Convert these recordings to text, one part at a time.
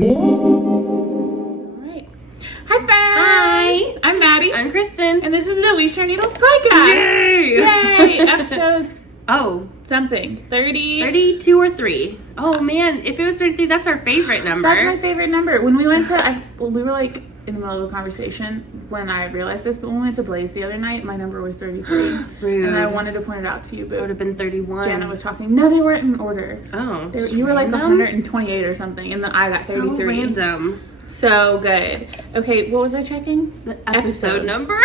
Alright. Hi friends! Hi! I'm Maddie. I'm Christen. And this is the We Share Needles podcast. Yay! Yay! Episode something. 30. 32 or 3. Oh man, if it was 33, that's our favorite number. That's my favorite number. When we went to, we were like in the middle of a conversation when I realized this, but when we went to Blaze the other night, my number was 33. Rude. And I wanted to point it out to you, but It would have been 31. Janet was talking. No, they weren't in order. Oh. You were like 128 or something, and then I got 33. So random. So good. Okay, what was I checking? The episode number?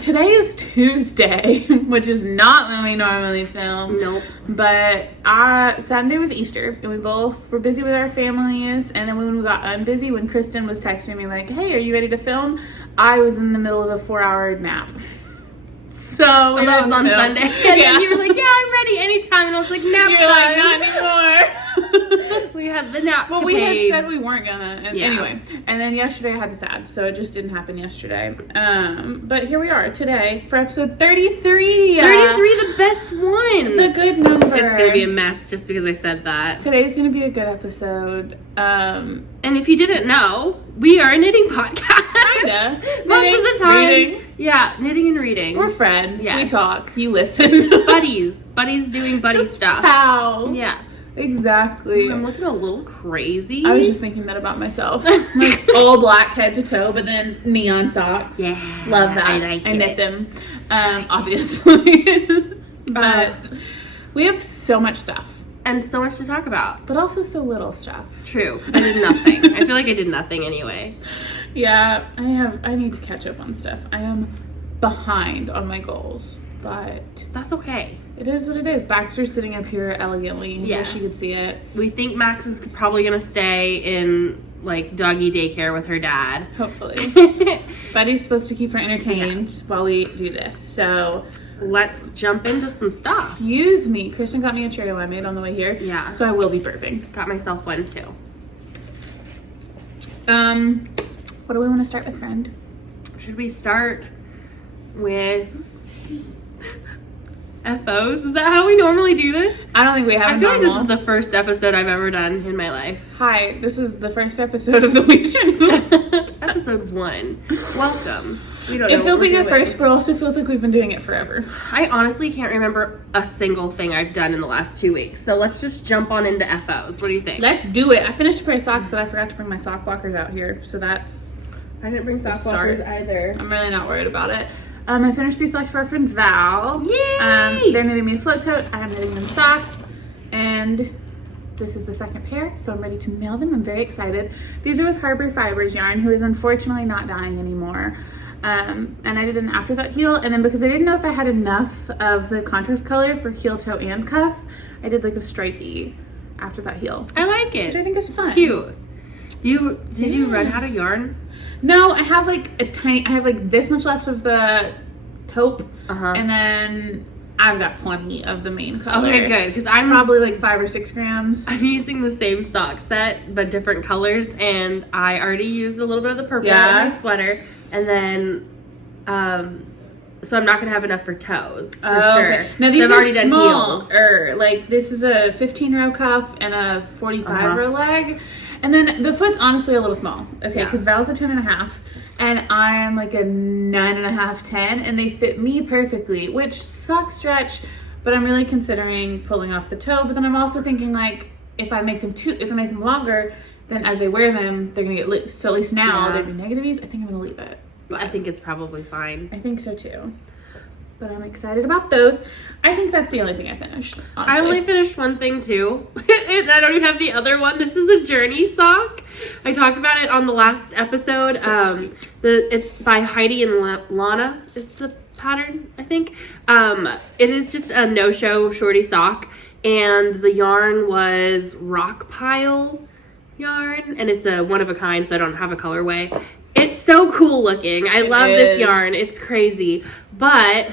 Today is Tuesday, which is not when we normally film. Nope. But Saturday was Easter, and we both were busy with our families. And then when we got unbusy, when Christen was texting me like, "Hey, are you ready to film?" I was in the middle of a 4-hour nap. So that was on Sunday. And then you were like, "Yeah, I'm ready anytime." And I was like, "Nap You're time." like, "Not anymore." We had the nap. Well, we had said we weren't gonna. And Yeah. Anyway, and then yesterday I had the SAD, so it just didn't happen yesterday. But here we are today for episode 33. 33, the best one. The good number. It's gonna be a mess just because I said that. Today's gonna be a good episode. And if you didn't know, we are a knitting podcast. Kinda. Most of the time. Reading. Yeah, knitting and reading. We're friends. Yes. We talk. You listen. Just buddies. Buddies doing buddy Just stuff. pals. Yeah. Exactly. I'm looking a little crazy. I was just thinking that about myself. Like all black head to toe, but then neon socks. Yeah. Love that. I like I knit it. them. Obviously. But we have so much stuff. And so much to talk about. But also so little stuff. True. I did nothing. I feel like I did nothing anyway. Yeah, I need to catch up on stuff. I am behind on my goals, but That's okay. it is what it is. Baxter's sitting up here elegantly. Yes. Yes, you could see it. We think Max is probably gonna stay in like doggy daycare with her dad. Hopefully. Buddy's supposed to keep her entertained while we do this. So Let's jump into some stuff. excuse me. Christen got me a cherry limeade on the way here. Yeah. So I will be burping. Got myself one too. What do we want to start with, friend? Should we start with FOs? Is that how we normally do this? I don't think we have I a feel like normal. this is the first episode I've ever done in my life. Hi, this is the first episode of the We Share Needles podcast. Episode 1. Welcome. We don't know It feels what like we're the doing. first, but also feels like we've been doing it forever. I honestly can't remember a single thing I've done in the last 2 weeks. So let's just jump on into FOs. What do you think? Let's do it. I finished a pair of socks, but I forgot to bring my sock blockers out here, so that's... I didn't bring sock start. blockers either. I'm really not worried about it. I finished these socks for our friend Val. Yay! They're knitting me a float tote. I am knitting them socks, and this is the second pair, so I'm ready to mail them. I'm very excited. These are with Harbor Fibers yarn, who is unfortunately not dying anymore. And I did an afterthought heel, and then because I didn't know if I had enough of the contrast color for heel, toe, and cuff, I did like a stripey afterthought heel. I like it. Which I think is fun. Cute. Did you run out of yarn? No, I have like I have like this much left of the taupe, and then I've got plenty of the main color. Okay, good, because I'm Probably like 5 or 6 grams. I'm using the same sock set but different colors, and I already used a little bit of the purple Yeah. in my sweater, and then so I'm not gonna have enough for toes for sure. Okay. Now these I've are already done small. heels. Like this is a 15-row cuff and a 45-row leg. And then the foot's honestly a little small. Okay, Yeah. because Val's a 10.5 and I'm like a 9.5, 10, and they fit me perfectly, which socks stretch, but I'm really considering pulling off the toe. But then I'm also thinking like if I make them longer, then as they wear them, they're gonna get loose. So at least now Yeah. they'd be negatives. I think I'm gonna leave it. I think it's probably fine. I think so too. But I'm excited about those. I think that's the only thing I finished. I Honestly. only finished one thing too. And I don't even have the other one. This is a Journey sock. I talked about it on the last episode. So It's by Heidi and Lana is the pattern, I think. It is just a no-show shorty sock, and the yarn was rock pile yarn, and it's a one of a kind, so I don't have a colorway. It's so cool looking. I love this yarn. It's crazy. But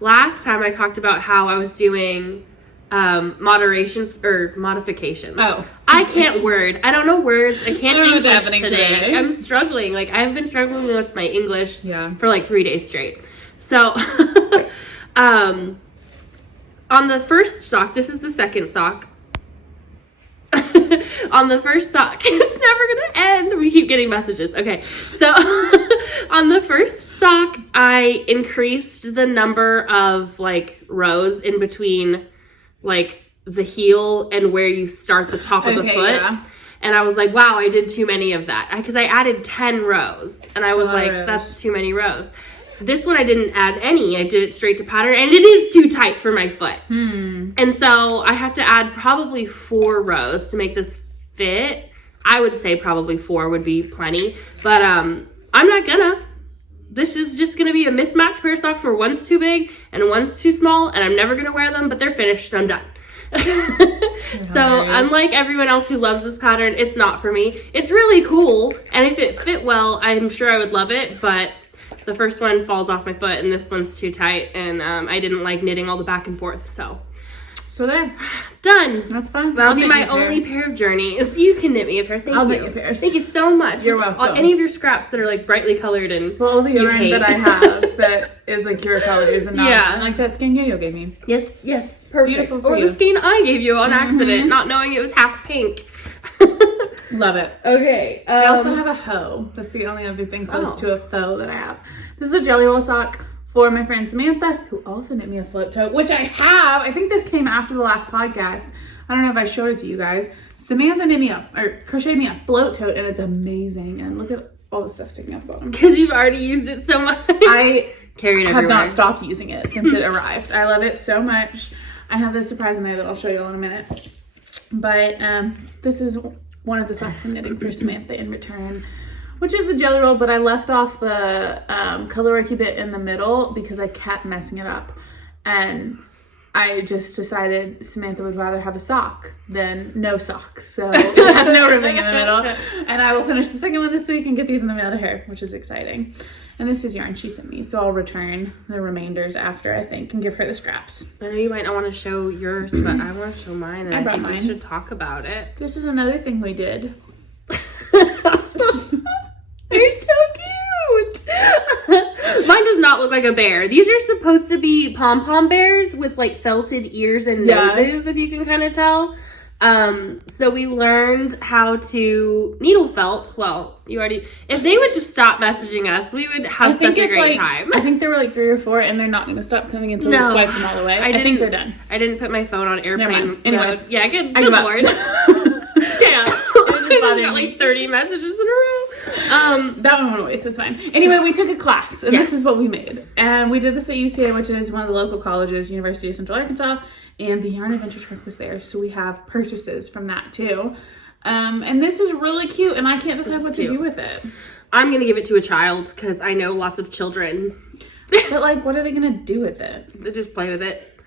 last time I talked about how I was doing modifications. Oh. I can't word. I don't know words. I can't I don't know what's English happening today. I'm struggling. Like, I've been struggling with my English Yeah. for like 3 days straight. So, on the first sock, this is the second sock. on the first sock, it's never gonna end. We keep getting messages. Okay, so on the first sock, I increased the number of like rows in between like the heel and where you start the top of the foot. Yeah. And I was like, wow, I did too many of that. Because I added 10 rows. And I was like, that's too many rows. This one, I didn't add any. I did it straight to pattern. And it is too tight for my foot. And so I have to add probably 4 rows to make this fit. I would say probably 4 would be plenty. But I'm not gonna. This is just going to be a mismatched pair of socks where one's too big and one's too small. And I'm never going to wear them. But they're finished. I'm done. So unlike everyone else who loves this pattern, it's not for me. It's really cool, and if it fit well, I'm sure I would love it, but the first one falls off my foot and this one's too tight, and I didn't like knitting all the back and forth. So there, done. That's fine. That'll be my only pair of journeys. You can knit me a pair. Thank you. I'll knit you pairs. Thank you so much. You're welcome. Any of your scraps that are like brightly colored and all the yarn that I have that is like your colors and not like that skein Yo-Yo gave me. Yes. Perfect. Beautiful. Or the skein I gave you on accident, not knowing it was half pink. Love it. Okay. I also have a hoe. That's the only other thing close to a faux that I have. This is a jelly roll sock for my friend Samantha, who also knit me a float tote, which I have. I think this came after the last podcast. I don't know if I showed it to you guys. Samantha knit me up, or crocheted me a float tote, and it's amazing. And look at all the stuff sticking out the bottom. Because you've already used it so much. I carried it have everywhere. not stopped using it since it arrived. I love it so much. I have this surprise in there that I'll show you all in a minute. But this is one of the socks I'm knitting for Samantha in return, which is the jelly roll, but I left off the colorworky bit in the middle because I kept messing it up. And I just decided Samantha would rather have a sock than no sock. So it has no ribbing in the middle. And I will finish the second one this week and get these in the mail to her, which is exciting. And this is yarn she sent me, so I'll return the remainders after, I think, and give her the scraps. I know you might not want to show yours, but I want to show mine, and I think we should talk about it. This is another thing we did. They're so cute! Mine does not look like a bear. These are supposed to be pom-pom bears with, like, felted ears and noses, if you can kind of tell. So we learned how to needle felt. Well, if they would just stop messaging us, we would have such a great time. I think there were like 3 or 4 and they're not going to stop coming until we swipe them all away. I think they're done. I didn't put my phone on airplane mode. Anyway. Yeah, good lord. Yeah. I got like 30 messages in a row. That one went away, so it's fine. Anyway, we took a class and this is what we made. And we did this at UCA, which is one of the local colleges, University of Central Arkansas. And the Yarn Adventure Truck was there, so we have purchases from that too. And this is really cute, and I can't decide what to do with it. I'm going to give it to a child, because I know lots of children. But, like, what are they going to do with it? They just play with it.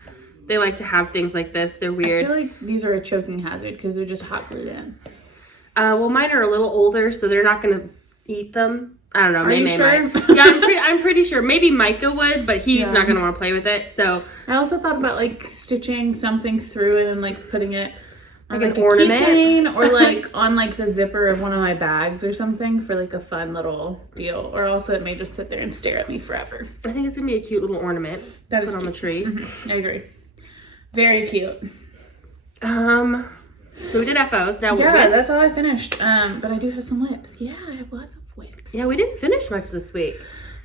They like to have things like this. They're weird. I feel like these are a choking hazard, because they're just hot glued in. Well, mine are a little older, so they're not going to eat them. I don't know. Are you sure? Yeah, I'm pretty sure. Maybe Micah would, but he's not going to want to play with it. So I also thought about like stitching something through it and like putting it on like an ornament keychain or like on like the zipper of one of my bags or something for like a fun little deal. Or also it may just sit there and stare at me forever. I think it's going to be a cute little ornament. That is put on the tree. Mm-hmm. I agree. Very cute. So we did FOs. Now yeah, whips. that's all I finished. But I do have some whips. Yeah, I have lots of whips. Yeah, we didn't finish much this week.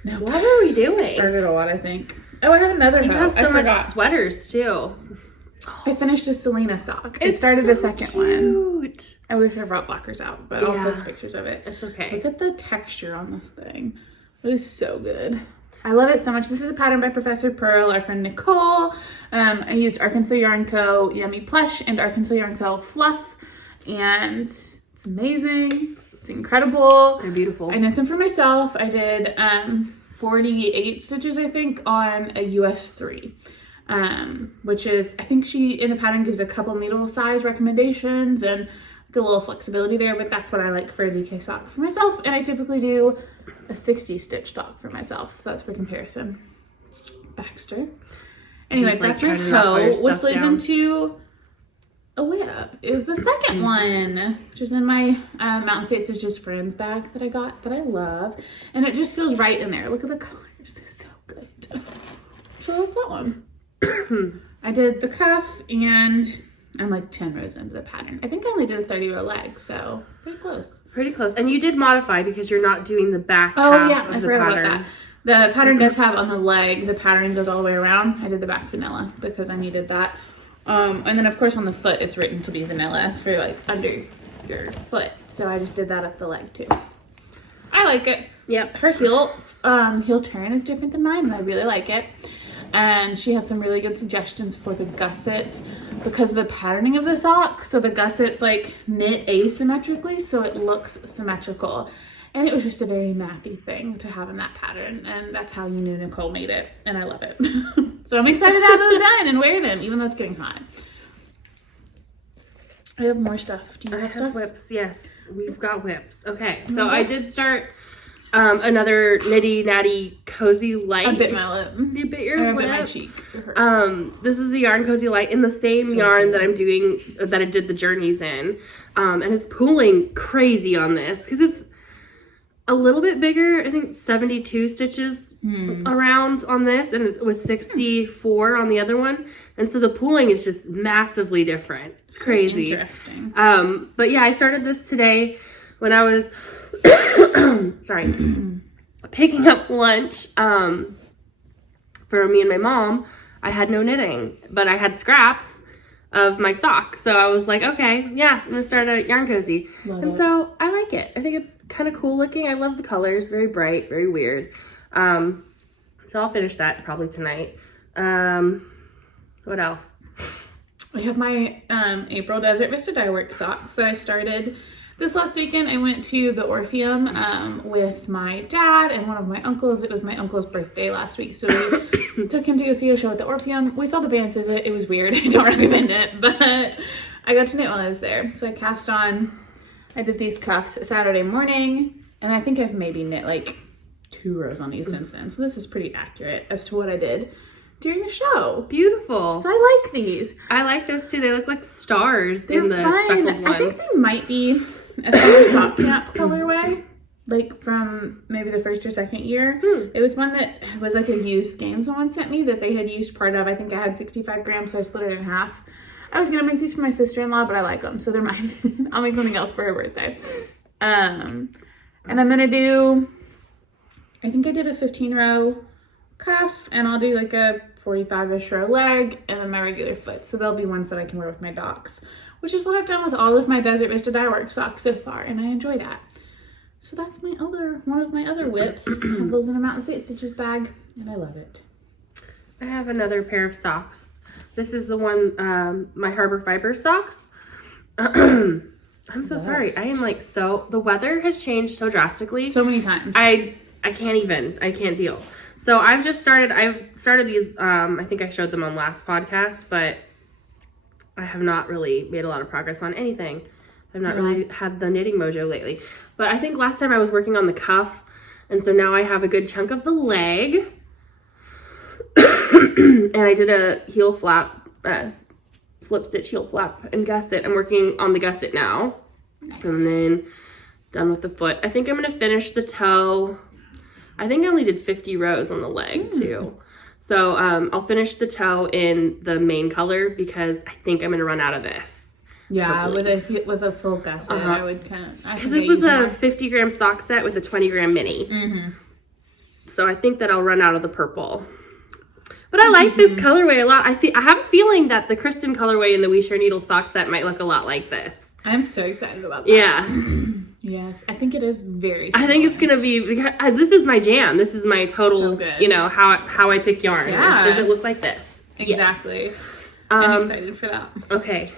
No. What were we doing? I started a lot, I think. Oh, I have another. You have so much sweaters too. I finished a Celaena sock. I started the second one. I wish I brought blockers out, but I'll post pictures of it. It's okay. Look at the texture on this thing. It is so good. I love it so much. This is a pattern by Professor Purl, our friend Nicole. I used Arkansas Yarn Co. Yummy Plush and Arkansas Yarn Co. Fluff. And it's amazing. It's incredible. They're beautiful. I knit them for myself. I did 48 stitches, I think, on a US 3. Which is, I think she, in the pattern, gives a couple needle size recommendations and like a little flexibility there, but that's what I like for a DK sock for myself. And I typically do a 60 stitch sock for myself, so that's for comparison. Baxter. Anyway, that's my hoe, which leads into a whip, is the second one, which is in my Mountain State Stitches Friends bag that I got, that I love. And it just feels right in there. Look at the colors, it's so good. So that's that one. I did the cuff and I'm like 10 rows into the pattern. I think I only did a 30-row leg, so pretty close. Pretty close. And you did modify because you're not doing the back Oh half yeah, of I the forgot pattern. about that. The pattern does have on the leg, the patterning goes all the way around. I did the back vanilla because I needed that. And then of course on the foot, it's written to be vanilla for like under your foot. So I just did that up the leg too. I like it. Yep. Her heel turn is different than mine, and I really like it. And she had some really good suggestions for the gusset because of the patterning of the sock. So the gusset's like knit asymmetrically, so it looks symmetrical. And it was just a very mathy thing to have in that pattern. And that's how you knew Nicole made it. And I love it. So I'm excited to have those done and wear them, even though it's getting hot. I have more stuff. Do you have stuff? Whips, yes. We've got whips. Okay, so I did start another Nitty Natty Cozy Light. I bit my lip. You bit your I bit my lip? cheek. This is a yarn Cozy Light in the same yarn that I'm doing, that I did the journeys in. And it's pulling crazy on this because it's a little bit bigger. I think 72 stitches around on this, and it was 64 on the other one. And so the pulling is just massively different. It's crazy. Interesting. But yeah, I started this today when I was sorry, picking up lunch for me and my mom. I had no knitting, but I had scraps of my sock. So I was like, okay, yeah, I'm gonna start a yarn cozy. So I like it. I think it's kind of cool looking. I love the colors, very bright, very weird. So I'll finish that probably tonight. What else? I have my April Desert Vista dye work socks that I started this last weekend. I went to the Orpheum with my dad and one of my uncles. It was my uncle's birthday last week, so we took him to go see a show at the Orpheum. We saw the band visit. It was weird. I don't recommend it, but I got to knit while I was there. So I cast on, I did these cuffs Saturday morning, and I think I've maybe knit like 2 rows on these since then. So this is pretty accurate as to what I did during the show. Beautiful. So I like these. I like those too. They look like stars They're in the fun. speckled one. I think they might be a summer sock camp colorway, like from maybe the first or second year. It was one that was like a used skein someone sent me that they had used part of. I think I had 65 grams, so I split it in half. I was gonna make these for my sister-in-law, but I like them, so they're mine. I'll make something else for her birthday. And I'm gonna do, I think I did a 15-row cuff, and I'll do like a 45-ish row leg, and then my regular foot. So there'll be ones that I can wear with my docs, which is what I've done with all of my Desert Vista dye work socks so far, and I enjoy that. So that's my one of my other whips. I have those in a Mountain State Stitches bag, and I love it. I have another pair of socks. This is the one, my Harbor Fiber socks. I'm so sorry. I am like the weather has changed so drastically. So many times. I can't deal. So I've started these, I think I showed them on last podcast, but I have not really made a lot of progress on anything. I've not really had the knitting mojo lately. But I think last time I was working on the cuff, and so now I have a good chunk of the leg. And I did a heel flap, slip stitch heel flap and gusset. I'm working on the gusset now. Nice. And then done with the foot. I think I'm going to finish the toe. I think I only did 50 rows on the leg too. So I'll finish the toe in the main color because I think I'm going to run out of this. Yeah, with a full gusset, I would kind of. Because this was a 50-gram sock set with a 20-gram mini. So I think that I'll run out of the purple. But I like this colorway a lot. I have a feeling that the Christen colorway in the We Share Needle sock set might look a lot like this. I'm so excited about that. Yeah. Yes, I think it is very similar. I think it's going to be, because this is my jam. This is my total, good. you know, how I pick yarn. Yeah. Does it look like this? Exactly. Yes. I'm excited for that. Okay.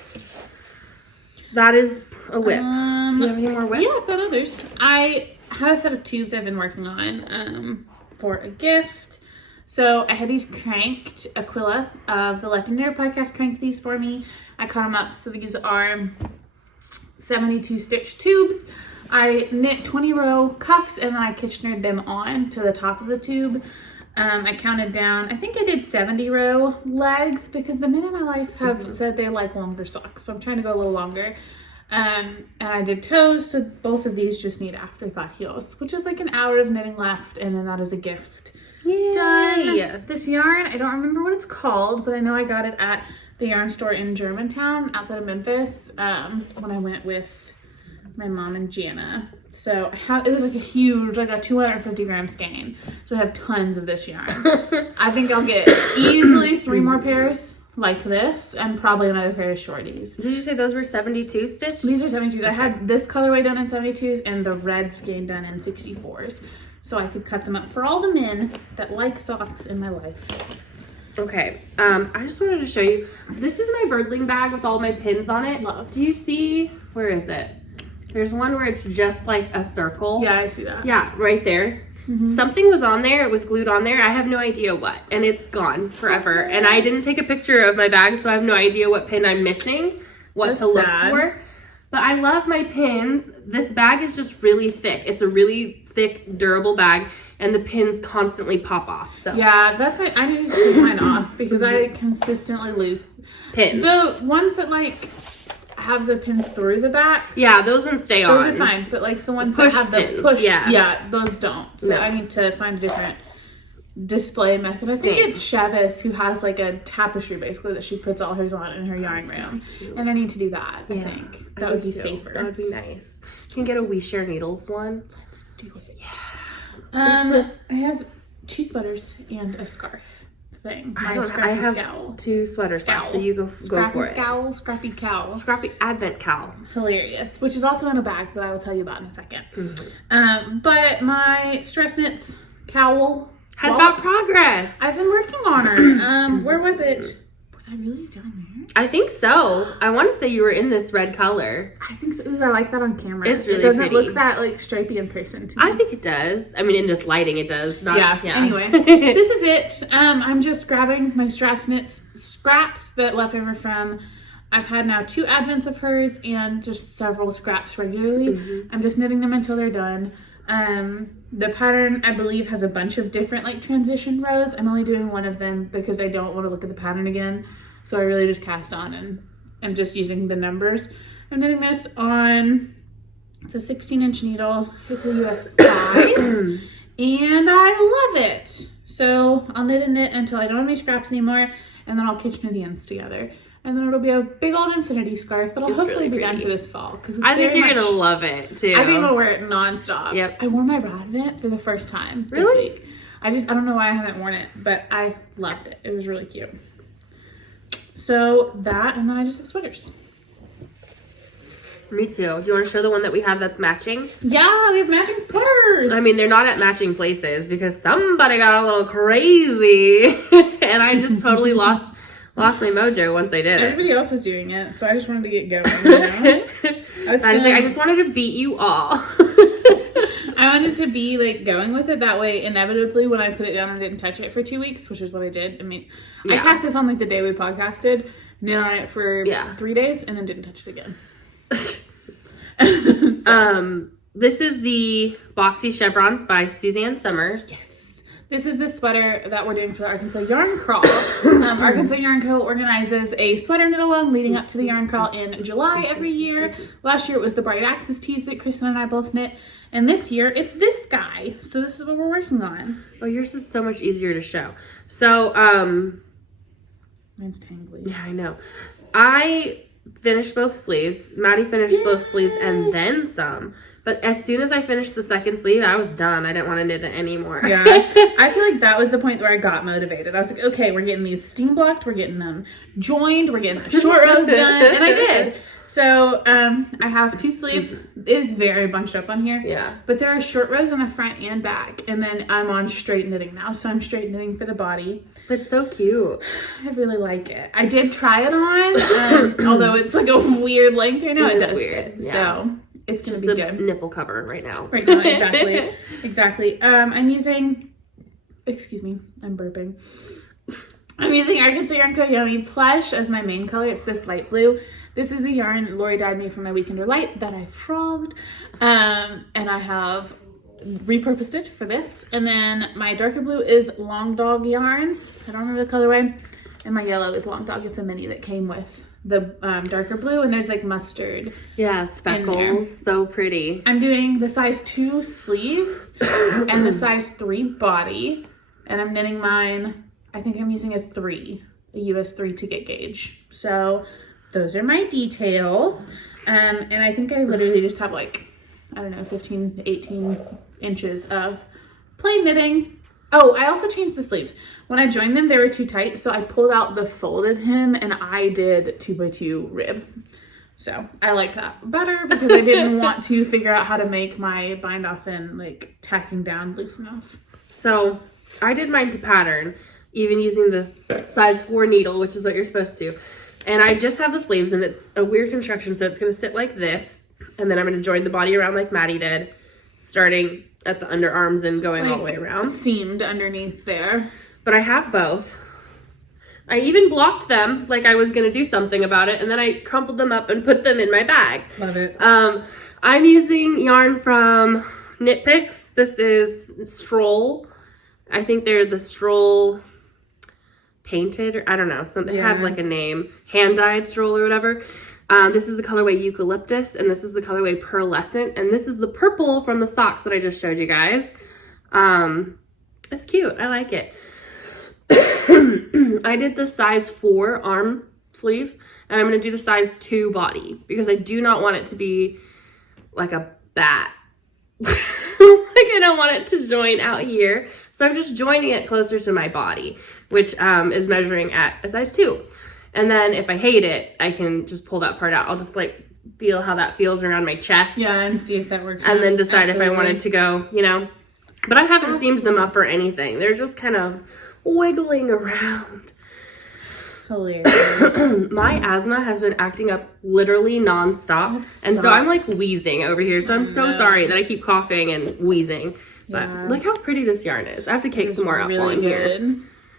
That is a whip. Do you have any more whips? Yeah, I've got others. I have a set of tubes I've been working on for a gift. So I had these cranked. Aquila of the Left and Knit podcast cranked these for me. I cut them up. So these are 72 stitch tubes. I knit 20 row cuffs and then I Kitchenered them on to the top of the tube. I counted down, I think I did 70 row legs because the men in my life have said they like longer socks. So I'm trying to go a little longer. And I did toes. So both of these just need afterthought heels, which is like an hour of knitting left. And then that is a gift Yay. done. This yarn, I don't remember what it's called, but I know I got it at the yarn store in Germantown outside of Memphis when I went with my mom and Jana. So it was like a huge, like a 250 gram skein. So I have tons of this yarn. I think I'll get easily 3 more pairs like this and probably another pair of shorties. Did you say those were 72 stitch? These are 72s. I had this colorway done in 72s and the red skein done in 64s. So I could cut them up for all the men that like socks in my life. Okay, I just wanted to show you. This is my birdling bag with all my pins on it. Love. Do you see, where is it? There's one where it's just like a circle. Yeah, I see that. Yeah, right there. Mm-hmm. Something was on there. It was glued on there. I have no idea what. And it's gone forever. And I didn't take a picture of my bag, so I have no idea what pin I'm missing, what to look for. But I love my pins. This bag is just really thick. It's a really thick, durable bag. And the pins constantly pop off. So yeah, that's why I need to take mine off because I consistently lose pins. The ones that like have the pins through the back. Yeah, those ones stay on. Those are fine, but like the ones push that have pins, the push, yeah, those don't. So no. I need to find a different display method. I think it's Chevrons who has like a tapestry basically that she puts all hers on in her yarn room, and I need to do that. I think that would be safer. That would be nice. Can get a We Share Needles one. Let's do it. Yeah. I have 2 sweaters and a scarf thing. I have scowl. 2 sweaters left, so you go for it. Scowl, scrappy cowl. Scrappy Advent cowl. Hilarious, which is also in a bag that I will tell you about in a second. Mm-hmm. But my Stress Knits cowl has got progress. I've been working on her. Where was it? Was I really down there? I think so. I want to say you were in this red color. I think so. Ooh, I like that on camera. It's really It doesn't pretty. look that like stripey in person to me. I think it does. I mean, in this lighting, it does. Not, yeah. Anyway, this is it. I'm just grabbing my Stress Knits scraps that left over from. I've had now 2 advents of hers and just several scraps regularly. Mm-hmm. I'm just knitting them until they're done. The pattern, I believe, has a bunch of different like transition rows. I'm only doing one of them because I don't want to look at the pattern again. So I really just cast on and I'm just using the numbers. I'm knitting this on, it's a 16-inch needle. It's a US 5 and I love it. So I'll knit and knit until I don't have any scraps anymore, and then I'll kitchen the ends together. And then it'll be a big old infinity scarf that'll hopefully be done for this fall. Because I think you're going to love it, too. I think I'm going to wear it nonstop. Yep. I wore my Radvent for the first time this week. I don't know why I haven't worn it, but I loved it. It was really cute. So that, and then I just have sweaters. Me too. Do you want to show the one that we have that's matching? Yeah, we have matching sweaters. I mean, they're not at matching places because somebody got a little crazy. And I just totally lost my mojo once I did it. Everybody else was doing it, so I just wanted to get going. You know? I just wanted to beat you all. I wanted to be like going with it that way. Inevitably, when I put it down and didn't touch it for 2 weeks, which is what I did. I mean, I cast this on like the day we podcasted, knit on it for 3 days, and then didn't touch it again. So. This is the Boxy Chevrons by Suzanne Sommer. Yes. This is the sweater that we're doing for the Arkansas Yarn Crawl. Arkansas Yarn Co. organizes a sweater knit along leading up to the Yarn Crawl in July every year. Last year it was the Bright Axis tees that Christen and I both knit. And this year it's this guy. So this is what we're working on. Oh, yours is so much easier to show. So, mine's tangly. Yeah, I know. I finished both sleeves. Maddie finished both sleeves and then some. But as soon as I finished the second sleeve, I was done. I didn't want to knit it anymore. Yeah, I feel like that was the point where I got motivated. I was like, okay, we're getting these steam blocked, we're getting them joined, we're getting the short rows done, and I did. So I have 2 sleeves. It is very bunched up on here. Yeah. But there are short rows on the front and back, and then I'm on straight knitting now. So I'm straight knitting for the body. It's so cute. I really like it. I did try it on, although it's like a weird length right now. It does weird. fit. Yeah. So it's gonna just be a good. Nipple cover right now. Right now, exactly. Exactly. I'm using, excuse me, I'm burping. I'm using Arkansas Yarn Co. Yummy Plush as my main color. It's this light blue. This is the yarn Lori dyed me for my Weekender Lite that I frogged. And I have repurposed it for this. And then my darker blue is Long Dog Yarns. I don't remember the colorway. And my yellow is Long Dog. It's a mini that came with the darker blue. And there's like mustard. Yeah, speckles. So pretty. I'm doing the size 2 sleeves and the size 3 body. and I'm knitting mine, I think I'm using a US 3 to get gauge. So those are my details. And I think I literally just have like, I don't know, 15 to 18 inches of plain knitting. Oh, I also changed the sleeves. When I joined them, they were too tight, so I pulled out the folded hem and I did 2x2 rib. So I like that better because I didn't want to figure out how to make my bind off and like tacking down loose enough. So I did mine to pattern, even using the size 4 needle, which is what you're supposed to. And I just have the sleeves, and it's a weird construction, so it's going to sit like this. And then I'm going to join the body around like Maddie did, starting at the underarms and going all the way around. Seamed underneath there. But I have both. I even blocked them like I was going to do something about it, and then I crumpled them up and put them in my bag. Love it. I'm using yarn from Knit Picks. This is Stroll. I think they're the Stroll Painted, or I don't know, something had like a name, hand-dyed Stroll or whatever. This is the colorway Eucalyptus, and this is the colorway Pearlescent, and this is the purple from the socks that I just showed you guys. It's cute. I like it. I did the size 4 arm sleeve, and I'm going to do the size 2 body because I do not want it to be like a bat. Like I don't want it to join out here. So I'm just joining it closer to my body, which is measuring at a size 2. And then if I hate it, I can just pull that part out. I'll just like feel how that feels around my chest. Yeah, and see if that works. And then decide if I wanted to go, you know. But I haven't seamed them up or anything. They're just kind of wiggling around. Hilarious. My asthma has been acting up literally nonstop. And so I'm like wheezing over here. So I'm so sorry that I keep coughing and wheezing. But look how pretty this yarn is. I have to cake some more up while I'm here.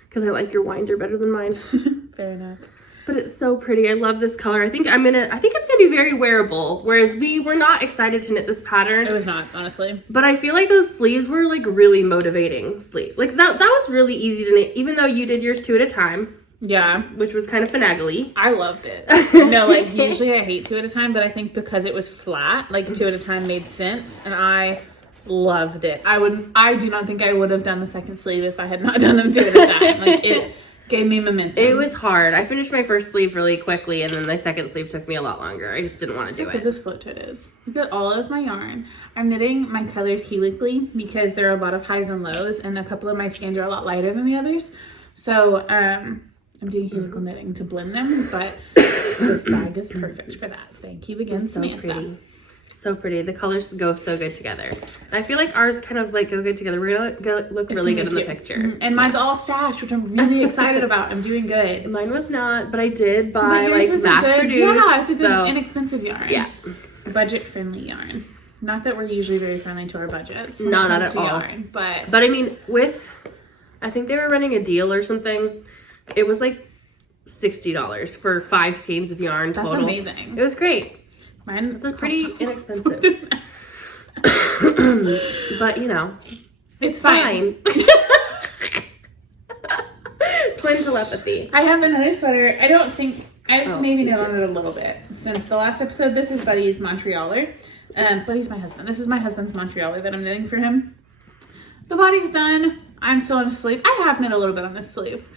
Because I like your winder better than mine. Fair enough. But it's so pretty. I love this color. I think it's gonna be very wearable. Whereas we were not excited to knit this pattern. It was not, honestly. But I feel like those sleeves were like really motivating sleeves. Like that was really easy to knit, even though you did yours 2 at a time. Yeah. Which was kind of finagly. I loved it. No, like usually I hate 2 at a time, but I think because it was flat, like 2 at a time made sense, and I loved it. I do not think I would have done the second sleeve if I had not done them 2 at a time. Like it gave me momentum. It was hard. I finished my first sleeve really quickly, and then the second sleeve took me a lot longer. I just didn't want to do it. Look at this float to it is. Look at all of my yarn. I'm knitting my colors helically because there are a lot of highs and lows, and a couple of my skeins are a lot lighter than the others. So I'm doing helical knitting to blend them, but this bag is perfect for that. Thank you again, Samantha. So pretty. So pretty. The colors go so good together. And I feel like ours kind of like go good together. We're gonna look really good in the picture. Mm-hmm. And mine's all stashed, which I'm really excited about. I'm doing good. Mine was not, but I did buy like mass produced. Yeah, it's a good inexpensive yarn. Yeah. Budget friendly yarn. Not that we're usually very friendly to our budgets. No, not at all. Yarn, but I mean, I think they were running a deal or something. It was like $60 for 5 skeins of yarn total. That's amazing. It was great. Mine was pretty inexpensive. But you know, it's fine. Twin telepathy. I have another sweater. I don't think I've maybe knit on it a little bit since the last episode. This is Buddy's Montrealer. Buddy's my husband. This is my husband's Montrealer that I'm knitting for him. The body's done. I'm still on a sleeve. I have knit a little bit on this sleeve.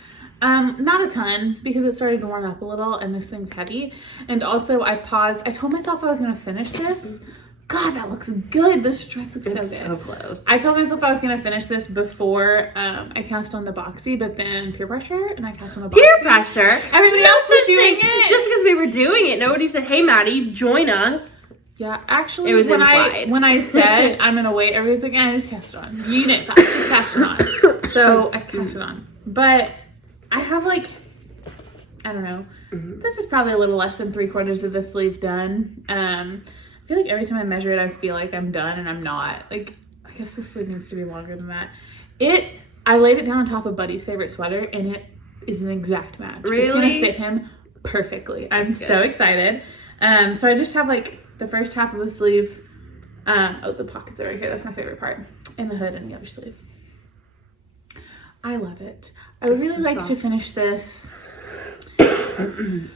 Not a ton because it started to warm up a little and this thing's heavy. And also I paused. I told myself I was going to finish this. God, that looks good. The stripes look so good. So close. I told myself I was going to finish this before I cast on the Boxy, but then peer pressure and I cast on the Boxy. Peer pressure? Everybody else was doing it. Just because we were doing it, nobody said, hey Maddie, join us. Yeah, actually, it was when implied. when I said I'm gonna wait, everybody's like, "Yeah, just cast it on. You knit fast, just cast it on." So I cast it on, but I have like, I don't know. This is probably a little less than 3/4 of the sleeve done. I feel like every time I measure it, I feel like I'm done, and I'm not. Like, I guess the sleeve needs to be longer than that. I laid it down on top of Buddy's favorite sweater, and it is an exact match. Really? It's gonna fit him perfectly. I'm so excited. So I just have like the first half of the sleeve. The pockets are right here. That's my favorite part. And the hood and the other sleeve. I love it. I would really like to finish this. Buddy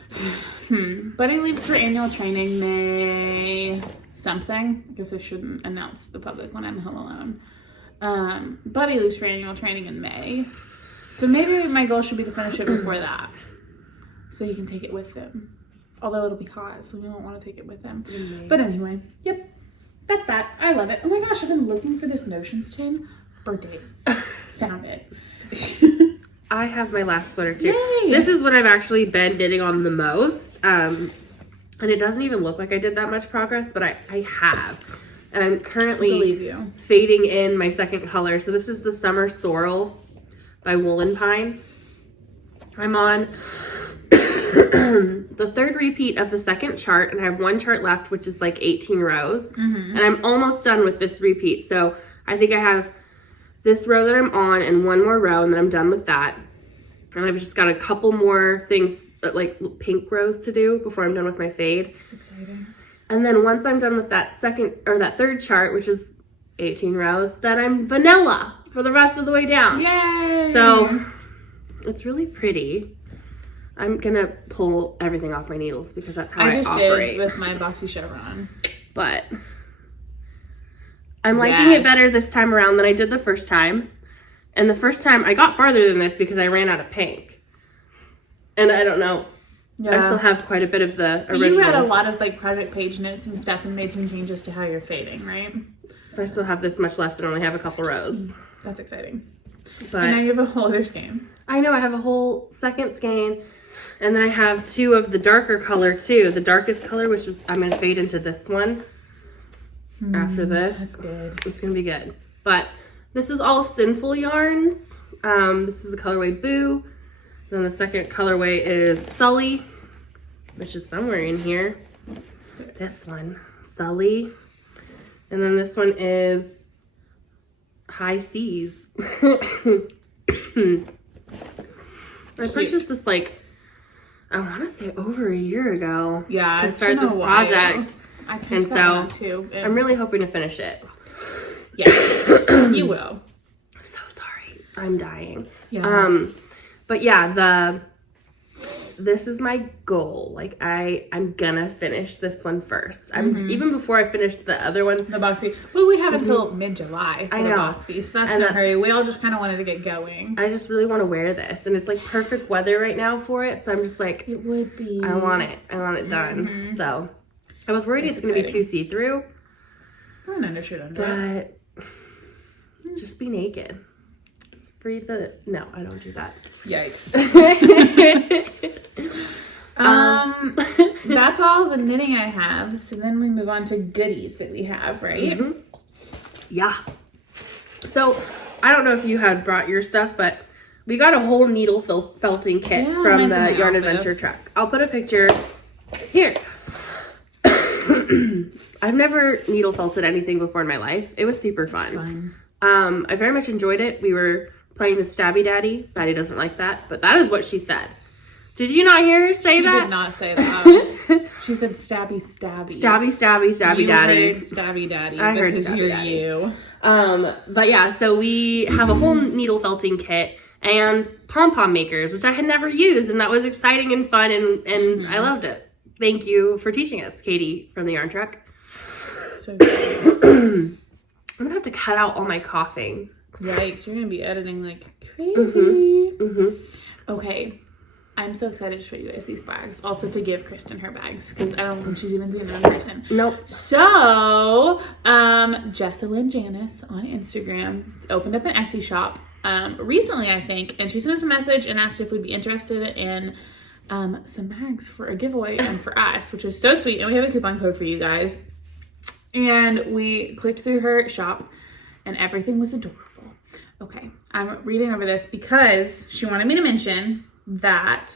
leaves for annual training May something. I guess I shouldn't announce the public when I'm home alone. Buddy leaves for annual training in May. So maybe my goal should be to finish it before that. So he can take it with him. Although it'll be hot, so we won't want to take it with him. But anyway, yep. That's that. I love it. Oh my gosh, I've been looking for this Notions tin for days. Found it. I have my last sweater too. Yay! This is what I've actually been knitting on the most. And it doesn't even look like I did that much progress, but I have. And I'm currently fading in my second color. So this is the Summer Sorrel by Woolen Pine. I'm on the third repeat of the second chart, and I have one chart left, which is like 18 rows. And I'm almost done with this repeat. So I think I have this row that I'm on and one more row, and then I'm done with that. And I've just got a couple more things, like pink rows to do before I'm done with my fade. That's exciting. And then once I'm done with that that third chart, which is 18 rows, then I'm vanilla for the rest of the way down. Yay! So it's really pretty. I'm gonna pull everything off my needles because that's how I just operate. did with my Boxy Chevron. But I'm liking it better this time around than I did the first time. And the first time I got farther than this because I ran out of pink. And I don't know. Yeah. I still have quite a bit of the original. You read a lot of like private page notes and stuff and made some changes to how you're fading, right? I still have this much left and only have a couple rows. That's exciting. But and now you have a whole other skein. I know, I have a whole second skein. And then I have two of the darker color too. The darkest color, which is, I'm going to fade into this one after this. That's good. It's going to be good. But this is all Sinful yarns. This is the colorway Boo. Then the second colorway is Sully, which is somewhere in here. This one, Sully. And then this one is High Seas. I purchased this like, I want to say over a year ago. Yeah, to start this project. I finished that one too. I'm really hoping to finish it. Yes, you will. I'm so sorry. I'm dying. Yeah. But yeah, this is my goal. Like I'm gonna finish this one first. Even before I finish the other one. The Boxy. Well, we have until mid-July for I know. The Boxy, so that's no hurry. We all just kind of wanted to get going. I just really want to wear this, and it's like perfect weather right now for it. So I'm just like, it would be. I want it. I want it done. So I was worried it's gonna be too see-through. Or an undershirt under it. But just be naked. No, I don't do that. Yikes. That's all the knitting I have. So then we move on to goodies that we have, right? Yeah. So I don't know if you had brought your stuff, but we got a whole needle felting kit from the Yarn Adventure truck. I'll put a picture here. I've never needle felted anything before in my life. It was super fun. I very much enjoyed it. We were playing the Stabby Daddy. Maddie doesn't like that, but that is what she said. Did you not hear her say that? She did not say that. She said stabby. Stabby Daddy. Heard Stabby Daddy. I heard Stabby Daddy. But yeah, so we have a whole needle felting kit and pom-pom makers, which I had never used, and that was exciting and fun, and I loved it. Thank you for teaching us, Katie from the Yarn Truck. So good. I'm gonna have to cut out all my coughing. Yikes, you're gonna be editing like crazy. Okay, I'm so excited to show you guys these bags. Also to give Christen her bags, because I don't think she's even seen them in person. Nope. So, Jessalyn Janice on Instagram opened up an Etsy shop recently, I think, and she sent us a message and asked if we'd be interested in some bags for a giveaway and for us, which is so sweet. And we have a coupon code for you guys. And we clicked through her shop and everything was adorable. Okay, I'm reading over this because she wanted me to mention that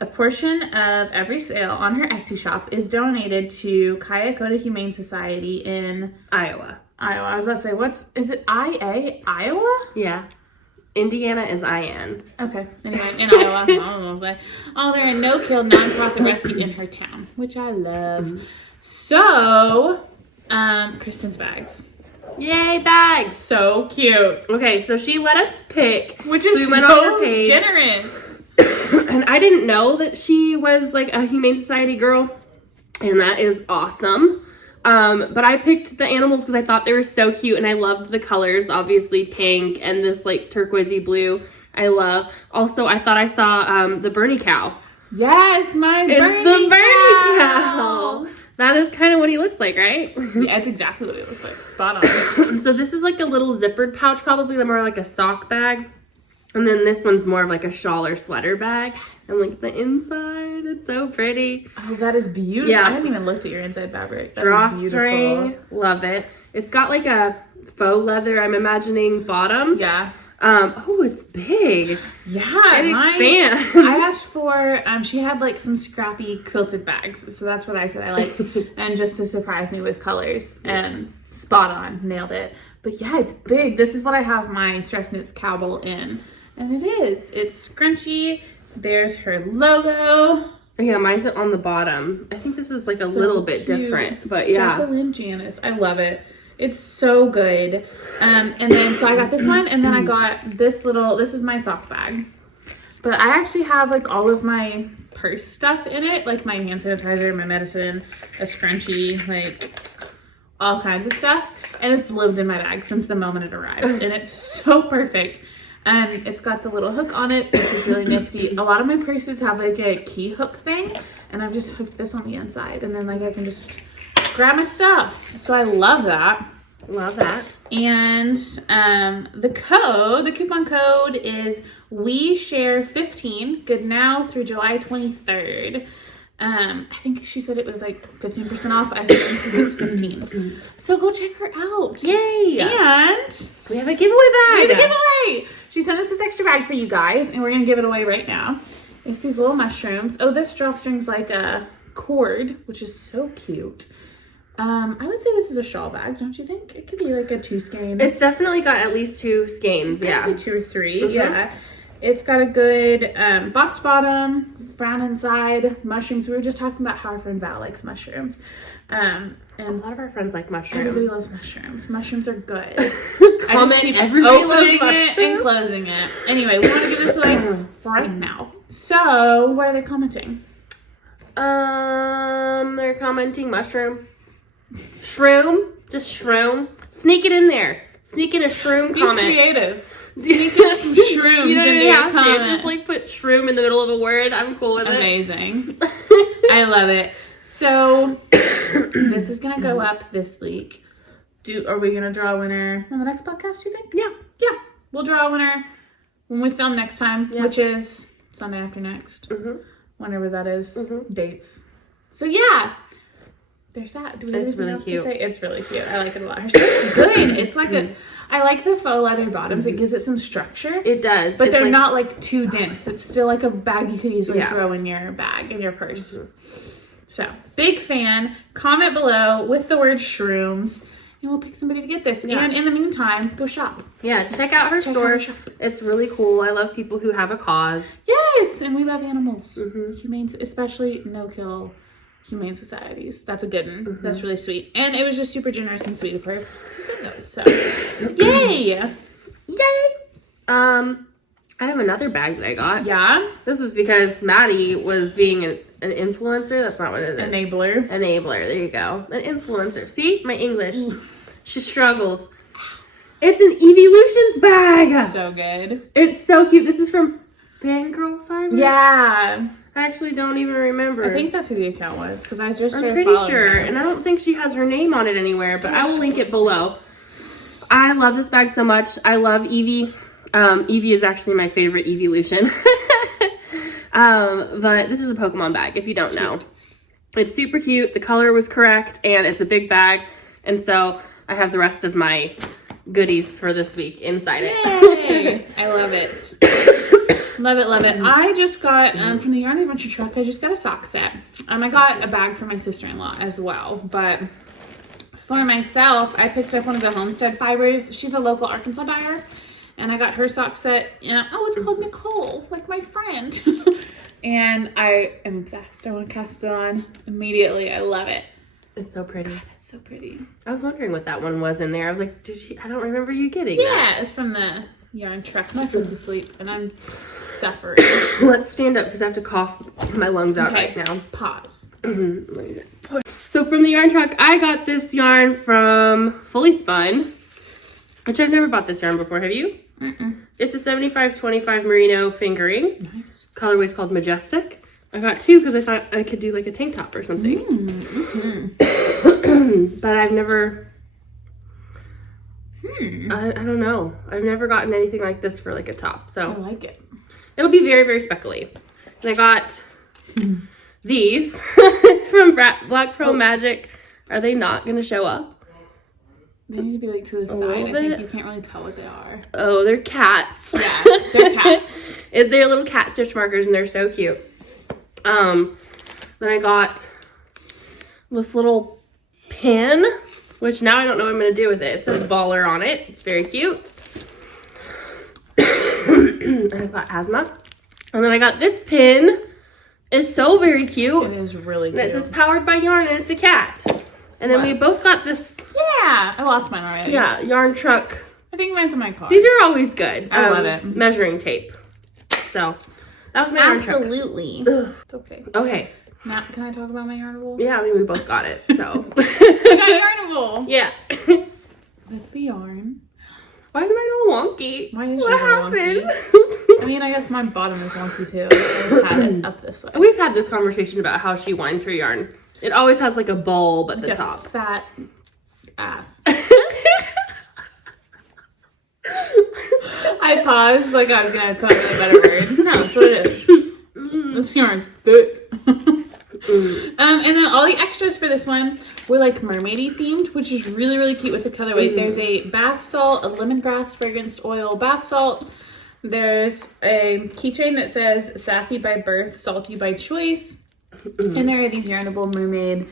a portion of every sale on her Etsy shop is donated to Kayakota Humane Society in Iowa. I was about to say, is it IA? Iowa? Yeah. Indiana is IN. Okay, anyway, in Iowa. I don't know what to say. Oh, they're a no-kill nonprofit rescue in her town, which I love. So, Christen's bags. Yay, bags! So cute. Okay, so she let us pick. Which is so so generous. And I didn't know that she was like a Humane Society girl. And that is awesome. But I picked the animals because I thought they were so cute, and I loved the colors, obviously pink and this like turquoisey blue. I love. Also, I thought I saw the Bernie cow. Yes, It's the Bernie cow. That is kind of what he looks like, right? Yeah, it's exactly what he looks like. Spot on. So this is like a little zippered pouch, probably more like a sock bag. And then this one's more of like a shawl or sweater bag. Yes. And like the inside, it's so pretty. Oh, that is beautiful. Yeah. I hadn't even looked at your inside fabric. Drawstring, love it. It's got like a faux leather, I'm imagining, bottom. Yeah. Oh, it's big. Yeah, it expands. I asked for, she had like some scrappy quilted bags. So that's what I said I liked. And just to surprise me with colors. And spot on, nailed it. But yeah, it's big. This is what I have my Stress Knits Cowbell in. And it is. It's scrunchy. There's her logo. Yeah, mine's on the bottom. I think this is like a So little bit cute. Different. But yeah. Jocelyn Janice. I love it. It's so good. And then, so I got this one, and then I got this is my sock bag. But I actually have like all of my purse stuff in it, like my hand sanitizer, my medicine, a scrunchie, like all kinds of stuff. And it's lived in my bag since the moment it arrived. And it's so perfect. And it's got the little hook on it, which is really nifty. A lot of my purses have like a key hook thing, and I've just hooked this on the inside, and then like I can just grab my stuff. So I love that. Love that. And the coupon code is WeShare15, good now through July 23rd. I think she said it was like 15% off. I think it's 15. So go check her out. Yay! And we have a giveaway bag. We have a giveaway. She sent us this extra bag for you guys, and we're gonna give it away right now. It's these little mushrooms. Oh, this drawstring's like a cord, which is so cute. I would say this is a shawl bag, don't you think? It could be like a 2 skein. It's definitely got at least 2 skeins, yeah. I'd say 2 or 3, yeah. It's got a good box bottom, brown inside, mushrooms. We were just talking about how our friend Val likes mushrooms. And a lot of our friends like mushrooms. Everybody loves mushrooms. Mushrooms are good. Comment, everybody loves opening it and closing it. Anyway, we want to give this away right now. So, what are they commenting? They're commenting mushroom. Shroom. Just shroom. Sneak it in there. Sneak in a shroom comment. Be creative. Sneak in some shrooms you don't into even your have comment. to. Just like put shroom in the middle of a word. I'm cool with Amazing. I love it. So this is gonna go up this week. Are we gonna draw a winner on the next podcast, do you think? Yeah. We'll draw a winner when we film next time, which is Sunday after next. Whenever that is. Dates. So yeah. There's that. Do we have anything else to say? It's really cute. I like it a lot. Her stuff's good. It's like I like the faux leather bottoms. It gives it some structure. It does. But they're not like too dense. It's still like a bag you could easily throw in your bag, in your purse. So, big fan. Comment below with the word shrooms, and we'll pick somebody to get this. And in the meantime, go shop. Yeah, check out her store. It's really cool. I love people who have a cause. Yes, and we love animals. Humane, especially no-kill humane societies. That's a good one. That's really sweet. And it was just super generous and sweet of her to send those. So, yay! I have another bag that I got. Yeah? This was because Maddie was being an influencer. That's not what it is. Enabler. There you go. An influencer. See? My English. She struggles. It's an Evolutions bag! So good. It's so cute. This is from Fangirl Fibers? Yeah. I actually don't even remember. I think that's who the account was, because I just started I'm following pretty sure, her. and I don't think she has her name on it anywhere, but I will link it below. I love this bag so much. I love Eevee. Eevee is actually my favorite Evolution. But this is a Pokemon bag, if you don't know. It's super cute. The color was correct, and it's a big bag, and so I have the rest of my goodies for this week inside it. Yay! I love it. Love it, love it. I just got, from the Yarn Adventure truck, I just got a sock set. I got a bag for my sister-in-law as well, but for myself, I picked up one of the Homestead Fibers. She's a local Arkansas dyer, and I got her sock set. And, it's called Nicole, like my friend. And I am obsessed. I want to cast it on immediately. I love it. It's so pretty. God, it's so pretty. I was wondering what that one was in there. I was like, I don't remember you getting that. Yeah, it's from the Yarn truck. My foot's asleep, and I'm suffering. Let's stand up because I have to cough my lungs out right now. Pause. Push. So from the yarn truck, I got this yarn from Fully Spun, which I've never bought this yarn before. Have you? Mm-mm. It's a 75/25 merino fingering. Nice. Colorway's called Majestic. I got 2 because I thought I could do like a tank top or something. Mm-hmm. But I've never... I don't know. I've never gotten anything like this for like a top. So I like it. it'll be very, very speckly. And I got these from Black Pearl Magic. Are they not going to show up? They need to be like to the A side. little I bit. think you can't really tell what they are. Oh, they're cats. Yeah, they're cats. They're little cat stitch markers and they're so cute. Then I got this little pin, which now I don't know what I'm going to do with it. It says baller on it. It's very cute. And I've got asthma. And then I got this pin. It's so very cute. It is really And cute. it says powered by yarn and it's a cat. And then we both got this, Yeah, I lost mine already. yeah, yarn truck. I think mine's in my car. These are always good. I love it. Measuring tape. So that was my yarn truck. Absolutely. Ugh. It's okay. Okay. Now, can I talk about my Yarnable? Yeah, I mean, we both got it, so. I got Yarnable. Yeah. That's the yarn. Why is mine all wonky? Why is what yours all happened? I mean, I guess my bottom is wonky too. I just had it up this way. We've had this conversation about how she winds her yarn. It always has like a bulb at the top. Fat ass. I paused like I was gonna come up with a better word. No, that's what it is. This yarn's thick. And then all the extras for this one were like mermaidy themed, which is really, really cute with the colorway. There's a bath salt, a lemongrass fragranced oil bath salt. There's a keychain that says sassy by birth, salty by choice. And there are these Yarnable mermaid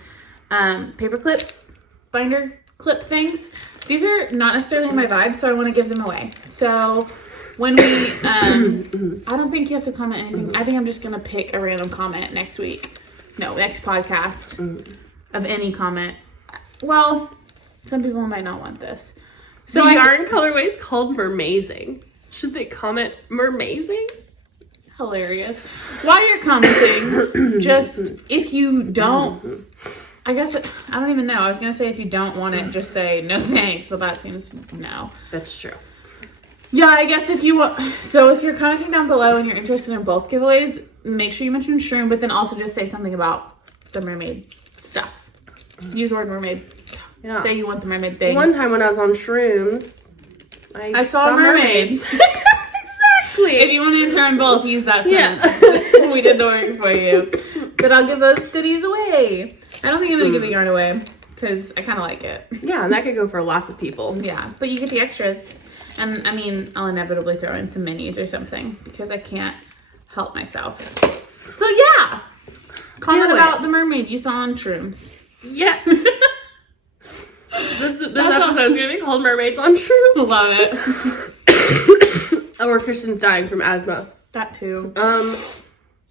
paper clips, binder clip things. These are not necessarily my vibe, so I want to give them away. So when we, I don't think you have to comment anything. I think I'm just going to pick a random comment next week. No, next podcast of any comment. Well, some people might not want this. So the yarn colorway is called Mermazing. Should they comment Mermazing? Hilarious. While you're commenting, just if you don't, I guess, I don't even know. I was going to say if you don't want it, just say no thanks, but that seems no. That's true. Yeah, I guess if you want, so if you're commenting down below and you're interested in both giveaways, make sure you mention shroom, but then also just say something about the mermaid stuff. Use the word mermaid. Yeah. Say you want the mermaid thing. One time when I was on shrooms, I saw a mermaid. Exactly. If you want to enter on both, use that sentence. Yeah. We did the work for you. But I'll give those goodies away. I don't think I'm going to give the yarn away because I kind of like it. Yeah, and that could go for lots of people. Yeah, but you get the extras. And I mean, I'll inevitably throw in some minis or something because I can't help myself. So yeah, comment about the mermaid you saw on shrooms. Yeah. This episode is going to be called Mermaids on Shrooms. Love it. Oh, or Christen's dying from asthma. That too.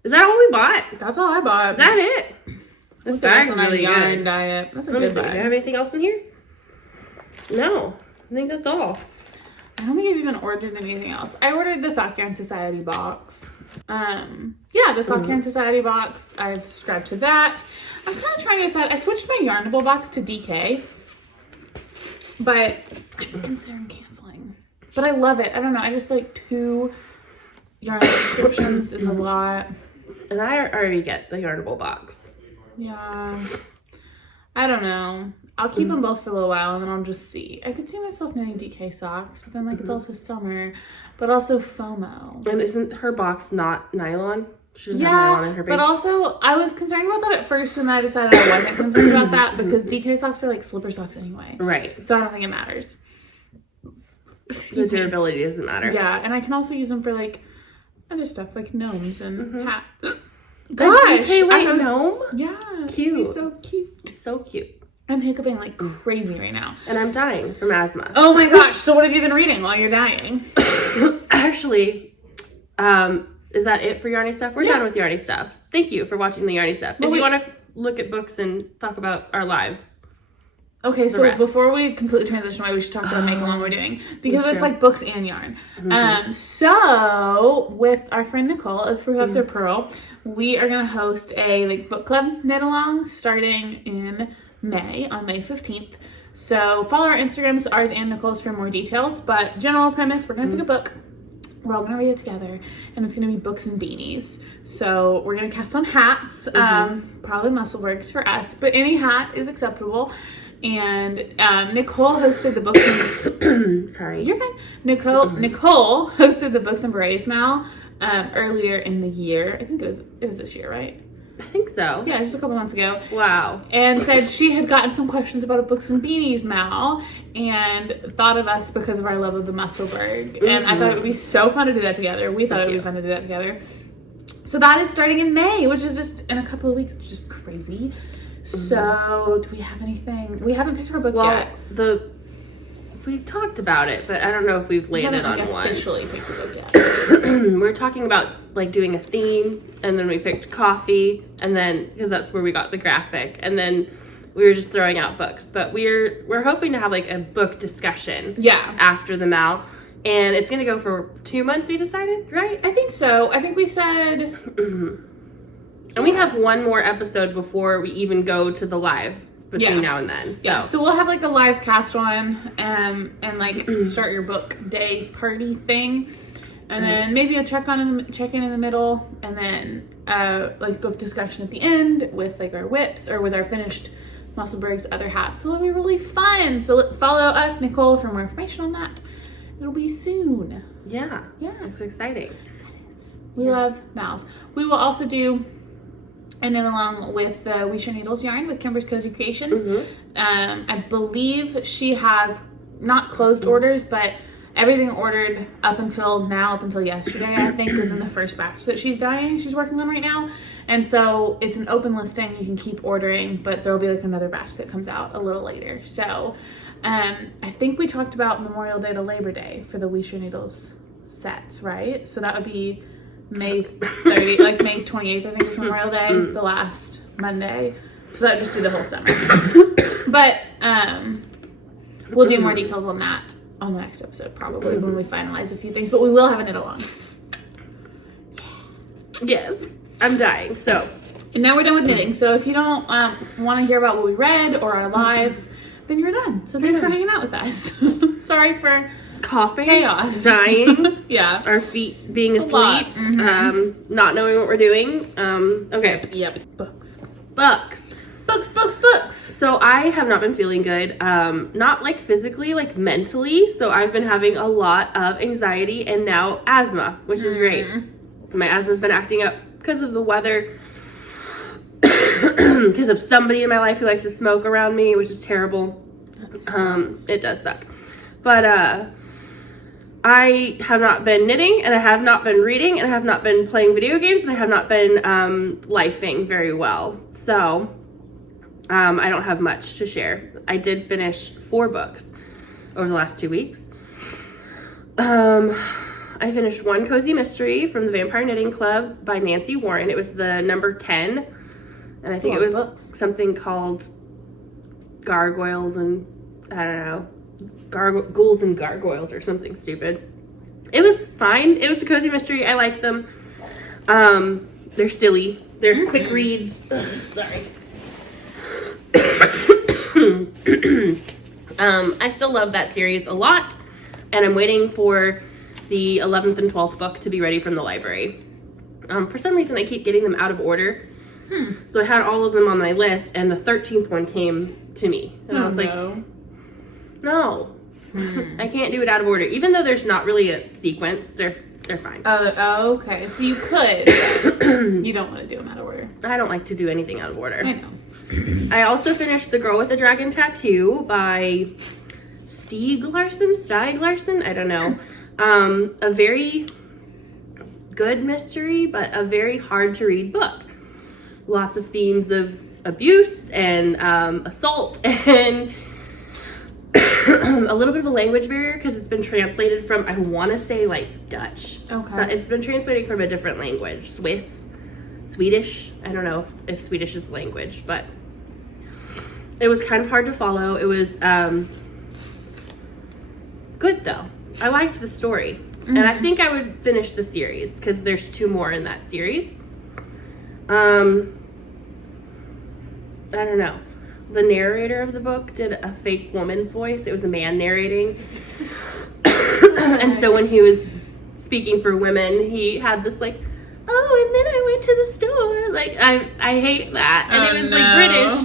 Is that all we bought? That's all I bought. Is that it? This bag's really yarn good. diet. That's a Do good you bag. have anything else in here? No. I think that's all. I don't think I've even ordered anything else. I ordered the Sock Yarn Society box. Yeah, the Sock Yarn Society box. I've subscribed to that. I'm kind of trying to decide. I switched my Yarnable box to DK, but I'm considering canceling. But I love it. I don't know. I just feel like 2 yarn subscriptions is a lot. And I already get the Yarnable box. Yeah. I don't know. I'll keep them both for a little while and then I'll just see. I could see myself knitting DK socks, but then like it's also summer, but also FOMO. And isn't her box not nylon? She doesn't have nylon in her base. But also I was concerned about that at first when I decided I wasn't concerned about that because DK socks are like slipper socks anyway. Right. So I don't think it matters. The durability doesn't matter. Yeah, and I can also use them for like other stuff like gnomes and hats. Gosh, DK gnome? Yeah. Cute. So cute. So cute. I'm hiccuping like crazy right now. And I'm dying from asthma. Oh my gosh. So what have you been reading while you're dying? Actually, is that it for Yarny Stuff? We're done with Yarny Stuff. Thank you for watching the Yarny Stuff. If you want to look at books and talk about our lives. Okay, so rest. before we completely transition away, we should talk about make along we're doing, because Sure. it's like books and yarn. So with our friend Nicole of Professor Purl, we are gonna host a like book club knit along starting in May, on May 15th. So follow our Instagrams, ours and Nicole's, for more details. But general premise, we're gonna pick a book. We're all gonna read it together, and it's gonna be books and beanies. So we're gonna cast on hats, probably Musselburghs for us, but any hat is acceptable. And Nicole hosted the books and Sorry, you're fine. Nicole hosted the Books and Berets Mal earlier in the year. I think it was this year, right? I think so. Yeah, just a couple months ago. Wow. And said she had gotten some questions about a Books and Beanies Mal and thought of us because of our love of the Musselburgh. And I thought it would be so fun to do that together. We thought it would be fun to do that together. So that is starting in May, which is just in a couple of weeks, which is crazy. So do we have anything? We haven't picked our book yet. We talked about it, but I don't know if we've landed on one. Officially picked the book yet. We're talking about like doing a theme, and then we picked coffee, and then because that's where we got the graphic, and then we were just throwing out books. But we're hoping to have like a book discussion after the Mal, and it's gonna go for 2 months. We decided, right? I think so. I think we said. And we have one more episode before we even go to the live between now and then. So. Yeah, so we'll have like a live cast one and like start your book day party thing. And then maybe a check in in the middle, and then like book discussion at the end with like our whips or with our finished Musselburgh's other hats. So it'll be really fun. So follow us, Nicole, for more information on that. It'll be soon. Yeah. It's exciting. We love Mals. We will also do and then along with the We Share Needles yarn with Kimber's Cozy Creations. I believe she has not closed orders, but everything ordered up until yesterday, I think, is in the first batch that she's working on right now. And so it's an open listing. You can keep ordering, but there'll be like another batch that comes out a little later. So I think we talked about Memorial Day to Labor Day for the We Share Needles sets, right? So that would be May 30th, like May 28th, I think is Memorial Day, the last Monday. So that would just do the whole summer. But we'll do more details on that on the next episode, probably when we finalize a few things. But we will have a knit along. Yes, I'm dying. So, and now we're done with knitting. So if you don't want to hear about what we read or our lives, then you're done. So thanks for hanging out with us. Sorry for coughing, chaos, dying, yeah, our feet being asleep, not knowing what we're doing. Okay. Yep. Books. So I have not been feeling good, not like physically, like mentally. So I've been having a lot of anxiety and now asthma, which is great. My asthma's been acting up because of the weather, because of somebody in my life who likes to smoke around me, which is terrible. It does suck. But I have not been knitting, and I have not been reading, and I have not been playing video games, and I have not been lifing very well. So I don't have much to share. I did finish 4 books over the last 2 weeks. I finished one cozy mystery from the Vampire Knitting Club by Nancy Warren. It was the number 10, and I think it was something called Gargoyles and I don't know, Ghouls and Gargoyles or something stupid. It was fine. It was a cozy mystery. I like them. They're silly. They're quick reads. Ugh, sorry. I still love that series a lot, and I'm waiting for the 11th and 12th book to be ready from the library. For some reason, I keep getting them out of order. So I had all of them on my list, and the 13th one came to me. And I was like, no, I can't do it out of order. Even though there's not really a sequence, they're fine. Okay. So you could, but you don't want to do them out of order. I don't like to do anything out of order. I know. I also finished The Girl with the Dragon Tattoo by Stieg Larsen? I don't know. A very good mystery, but a very hard to read book. Lots of themes of abuse and assault and a little bit of a language barrier because it's been translated from, I want to say, like Dutch. Okay. So it's been translated from a different language, Swedish. I don't know if Swedish is the language, but It was kind of hard to follow. It was good though. I liked the story. And I think I would finish the series because there's 2 more in that series. I don't know. The narrator of the book did a fake woman's voice. It was a man narrating. And so when he was speaking for women, he had this like, oh, and then I went to the store. Like, I hate that. And it was like British.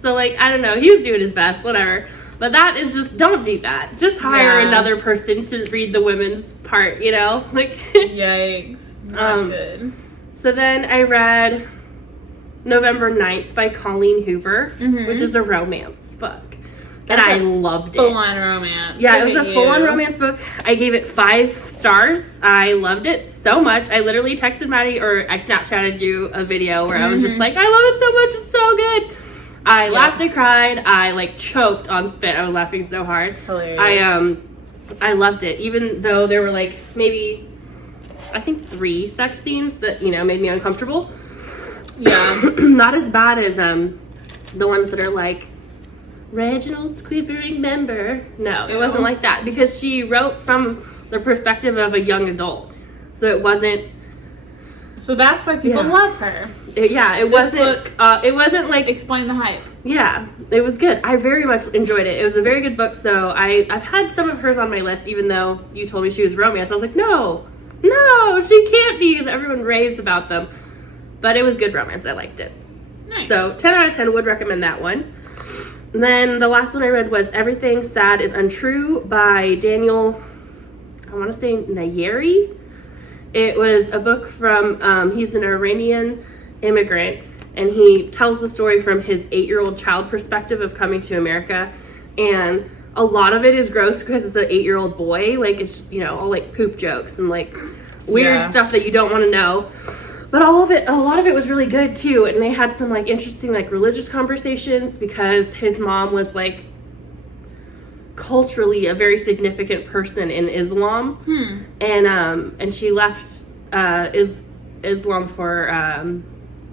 So like, I don't know. He was doing his best, whatever. But that is just, don't do that. Just hire another person to read the women's part, you know? Like, yikes. Not good. So then I read November 9th by Colleen Hoover, which is a romance book. And I loved it. Full-on romance. Yeah, it was a full-on romance book. I gave it 5 stars. I loved it so much. I literally texted Maddie, or I Snapchatted you a video where I was just like, I love it so much. It's so good. I laughed, I cried, I like choked on spit. I was laughing so hard. Hilarious. I loved it, even though there were like maybe, I think 3 sex scenes that, you know, made me uncomfortable. Yeah. Not as bad as the ones that are like, Reginald's quivering member. No, it wasn't like that because she wrote from the perspective of a young adult. So it wasn't. So that's why people love her. It wasn't like explain the hype. Yeah, it was good. I very much enjoyed it. It was a very good book. So I've had some of hers on my list, even though you told me she was romance. I was like, no, she can't be, because everyone raves about them. But it was good romance. I liked it. Nice. So 10 out of 10 would recommend that one. And then the last one I read was Everything Sad is Untrue by Daniel, I want to say Nayeri. It was a book from, he's an Iranian immigrant, and he tells the story from his 8-year-old child perspective of coming to America. And a lot of it is gross because it's an 8-year-old boy. Like, it's just, you know, all like poop jokes and like weird stuff that you don't want to know. But a lot of it was really good too. And they had some like interesting like religious conversations because his mom was like culturally a very significant person in Islam. And she left Islam for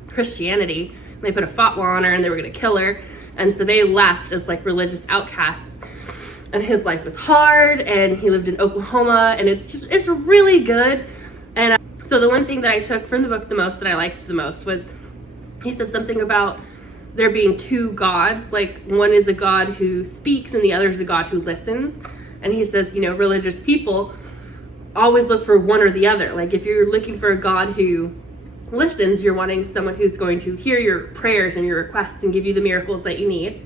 Christianity. And they put a fatwa on her and they were going to kill her. And so they left as like religious outcasts. And his life was hard, and he lived in Oklahoma, and it's really good. And so the one thing that I took from the book the most, that I liked the most, was he said something about there being 2 gods. Like, one is a God who speaks and the other is a God who listens. And he says, you know, religious people always look for one or the other. Like, if you're looking for a God who listens, you're wanting someone who's going to hear your prayers and your requests and give you the miracles that you need.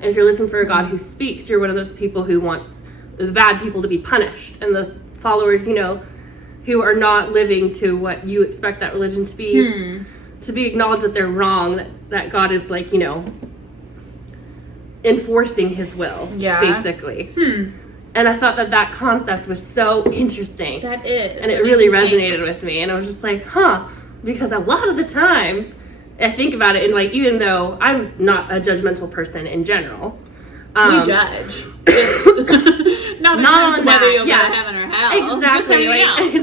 And if you're listening for a God who speaks, you're one of those people who wants the bad people to be punished. And the followers, you know, who are not living to what you expect that religion to be acknowledged that they're wrong, that God is like, you know, enforcing his will, basically. And I thought that concept was so interesting. That is. And it really resonated with me. And I was just like, because a lot of the time, I think about it, and like, even though I'm not a judgmental person in general, we judge. not on whether you'll go to heaven or hell. Exactly. Like,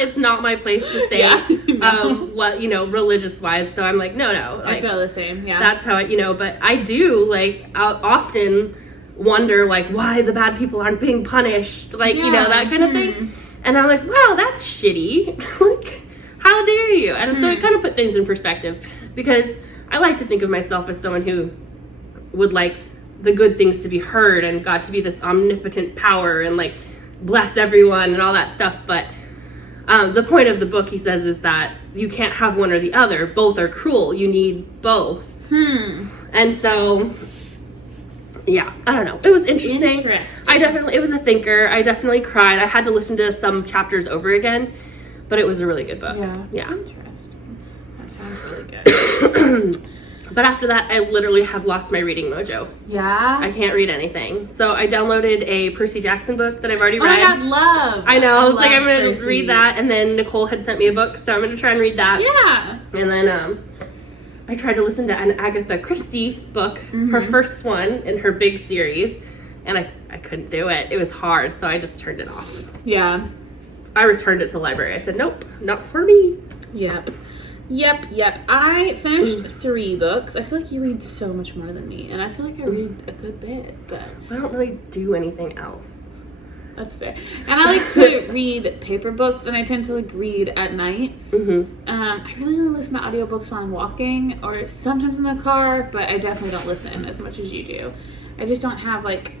it's not my place to say what, you know, religious wise. So I'm like, no. Like, I feel the same. Yeah. That's how you know. But I do like often wonder like why the bad people aren't being punished, like you know, that kind of thing. And I'm like, wow, that's shitty. Like, how dare you? And so it kind of put things in perspective, because I like to think of myself as someone who would like the good things to be heard and God to be this omnipotent power and like bless everyone and all that stuff. But the point of the book, he says, is that you can't have one or the other. Both are cruel. You need both. And so, yeah, I don't know. It was interesting. It was a thinker. I definitely cried. I had to listen to some chapters over again, but it was a really good book. Yeah. Interesting. That sounds really good. But after that, I literally have lost my reading mojo. Yeah? I can't read anything. So I downloaded a Percy Jackson book that I've already read. Oh my God, love! I know. I was like, I'm going to read that. And then Nicole had sent me a book, so I'm going to try and read that. Yeah! And then I tried to listen to an Agatha Christie book, her first one in her big series. And I couldn't do it. It was hard, so I just turned it off. Yeah. I returned it to the library. I said, nope, not for me. Yep. Yep. I finished 3 books. I feel like you read so much more than me, and I feel like I read a good bit, but I don't really do anything else. That's fair. And I like to read paper books, and I tend to like read at night. I really only listen to audiobooks while I'm walking, or sometimes in the car, but I definitely don't listen as much as you do. I just don't have like,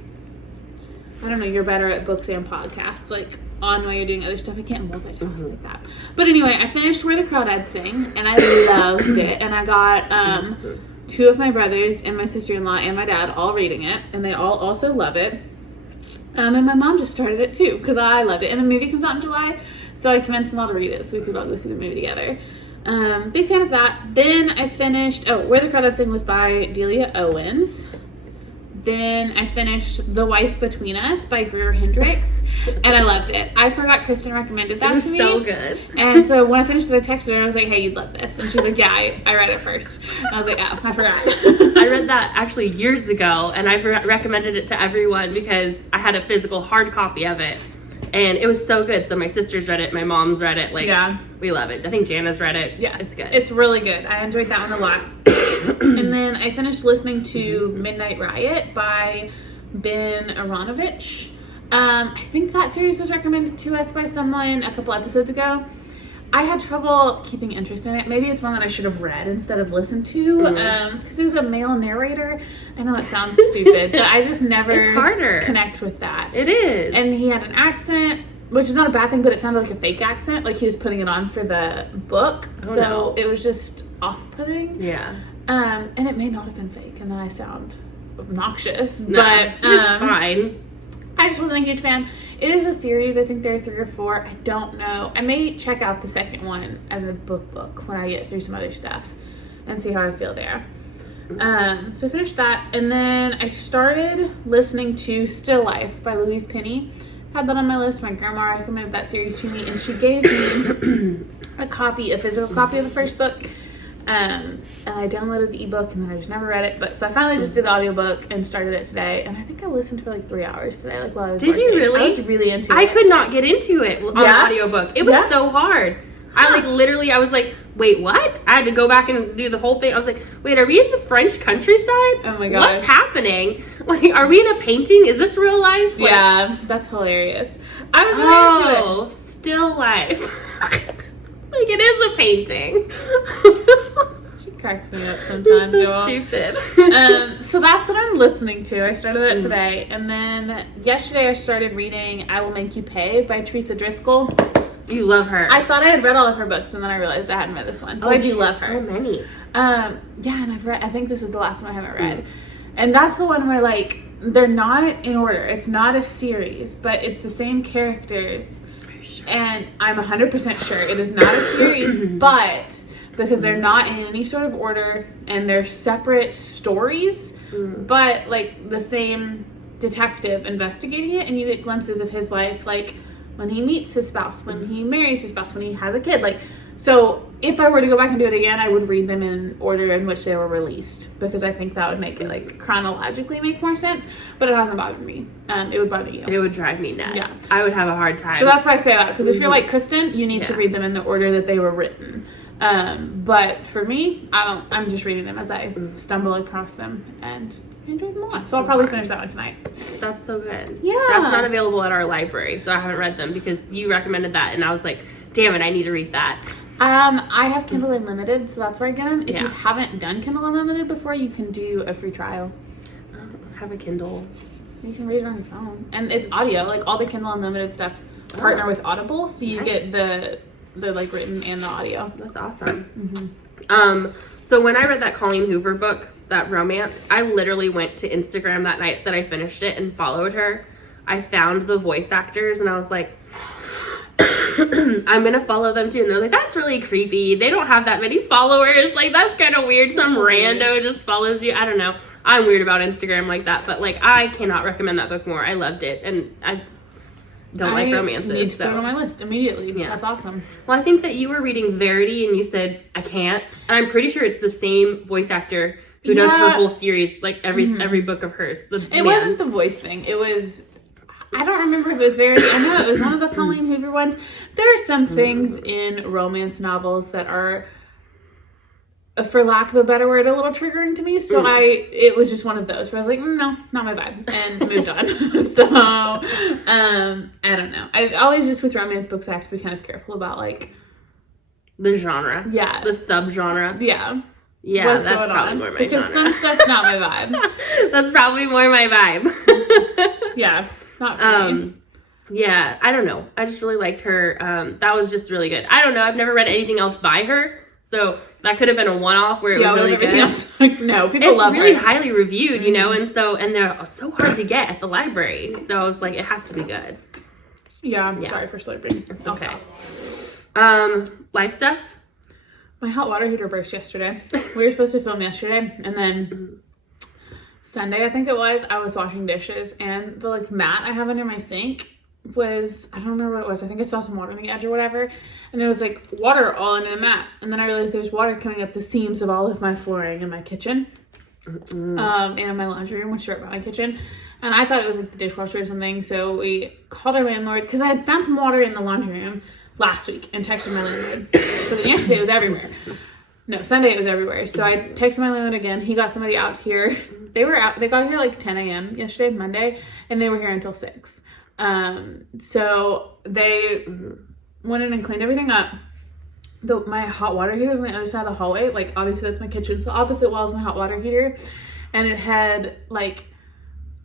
I don't know, you're better at books and podcasts, like on while you're doing other stuff. I can't multitask like that. But anyway, I finished Where the Crawdads Sing, and I loved it. And I got 2 of my brothers and my sister-in-law and my dad all reading it, and they all also love it. And my mom just started it too, because I loved it. And the movie comes out in July, so I convinced them all to read it so we could all go see the movie together. Big fan of that. Then I finished, Where the Crawdads Sing was by Delia Owens. Then I finished The Wife Between Us by Greer Hendricks, and I loved it. I forgot Christen recommended that to me. It was so good. And so when I finished it, I texted her and I was like, hey, you'd love this. And she's like, yeah, I read it first. And I was like, oh, I forgot. I read that actually years ago, and I recommended it to everyone because I had a physical hard copy of it. And it was so good. So my sisters read it, my mom's read it. Like, yeah, we love it. I think Jana's read it. Yeah, it's good. It's really good. I enjoyed that one a lot. And then I finished listening to Midnight Riot by Ben Aranovich. I think that series was recommended to us by someone a couple episodes ago. I had trouble keeping interest in it. Maybe it's one that I should have read instead of listened to, because it was a male narrator. I know it sounds stupid, but I just never it's harder. Connect with that. It is. And he had an accent, which is not a bad thing, but it sounded like a fake accent, like he was putting it on for the book. It was just off-putting. Yeah. And it may not have been fake, and then I sound obnoxious, no, but it's fine. I just wasn't a huge fan. It is a series. I think there are 3 or 4. I don't know. I may check out the second one as a book when I get through some other stuff and see how I feel there. So I finished that, and then I started listening to Still Life by Louise Penny. Had that on my list. My grandma recommended that series to me, and she gave me a physical copy of the first book. And I downloaded the ebook, and then I just never read it. But so I finally just did the audiobook and started it today. And I think I listened for like 3 hours today, like while I was working. Did you really? I was really into it. I could not get into it on the audiobook. It was so hard. I I was like, wait, what? I had to go back and do the whole thing. I was like, wait, are we in the French countryside? Oh my gosh. What's happening? Like, are we in a painting? Is this real life? Like, yeah, that's hilarious. I was really into it. Still life. Like, it is a painting. She cracks me up sometimes, so stupid. So that's what I'm listening to. I started it today. And then yesterday I started reading I Will Make You Pay by Theresa Driscoll. You love her. I thought I had read all of her books, and then I realized I hadn't read this one. So I do love her. So many. Yeah, and I think this is the last one I haven't read. And that's the one where, like, they're not in order. It's not a series, but it's the same characters. And I'm 100% sure it is not a series, but because they're not in any sort of order and they're separate stories, but like the same detective investigating it, and you get glimpses of his life, like when he meets his spouse, when he marries his spouse, when he has a kid. Like, so if I were to go back and do it again, I would read them in order in which they were released, because I think that would make it like chronologically make more sense. But it hasn't bothered me. It would bother you. It would drive me nuts. Yeah, I would have a hard time. So that's why I say that, because if you're like Christen, you need to read them in the order that they were written. But for me, I'm just reading them as I stumble across them and enjoy them a lot. So I'll probably finish that one tonight. That's so good. Yeah. That's not available at our library, so I haven't read them because you recommended that, and I was like, damn it, I need to read that. I have Kindle Unlimited, so that's where I get them. If you haven't done Kindle Unlimited before, you can do a free trial. I have a Kindle. You can read it on your phone. And it's audio. Like, all the Kindle Unlimited stuff partner with Audible, so you get the like written and the audio. That's awesome. So when I read that Colleen Hoover book, that romance, I literally went to Instagram that night that I finished it and followed her. I found the voice actors, and I was like, I'm gonna follow them too. And they're like, that's really creepy. They don't have that many followers. Like, that's kind of weird. Some rando just follows you. I don't know. I'm weird about Instagram like that, but like, I cannot recommend that book more. I loved it, and I don't like romances. I need to put so. it on my list immediately. Yeah. That's awesome. Well, I think that you were reading Verity, and you said I can't, and I'm pretty sure it's the same voice actor who does her whole series, like every book of hers. It wasn't the voice thing. It was, I don't remember if it was Verity. I know it was one of the Colleen Hoover ones. There are some things in romance novels that are for lack of a better word, a little triggering to me. So it was just one of those where I was like, no, not my vibe, and moved on. So, I don't know. I always just, with romance books, I have to be kind of careful about, like, the genre. Yeah. The subgenre. Yeah. Yeah, What's that's going probably on? more my because genre. some stuff's not my vibe. That's probably more my vibe. Yeah, not for me. Yeah, I don't know. I just really liked her. That was just really good. I don't know. I've never read anything else by her, so that could have been a one-off where it was really good. Else, like, no, people love her. It's really highly reviewed, you know, and they're so hard to get at the library. So it's like, it has to be good. Yeah, I'm sorry for slurping. It's okay. Life stuff. My hot water heater burst yesterday. We were supposed to film yesterday, and then Sunday, I think it was, I was washing dishes, and the, like, mat I have under my sink was, I don't remember what it was. I think I saw some water on the edge or whatever, and there was, like, water all in the mat, and then I realized there was water coming up the seams of all of my flooring in my kitchen, and in my laundry room, which is right by my kitchen, and I thought it was, like, the dishwasher or something, so we called our landlord, because I had found some water in the laundry room last week and texted my landlord, but then yesterday it was everywhere. No, Sunday it was everywhere. So I texted my landlord again. He got somebody out here. They got here like 10 a.m. yesterday, Monday, and they were here until 6. So they went in and cleaned everything up. My hot water heater is on the other side of the hallway. Like, obviously that's my kitchen. So opposite wall is my hot water heater. And it had, like,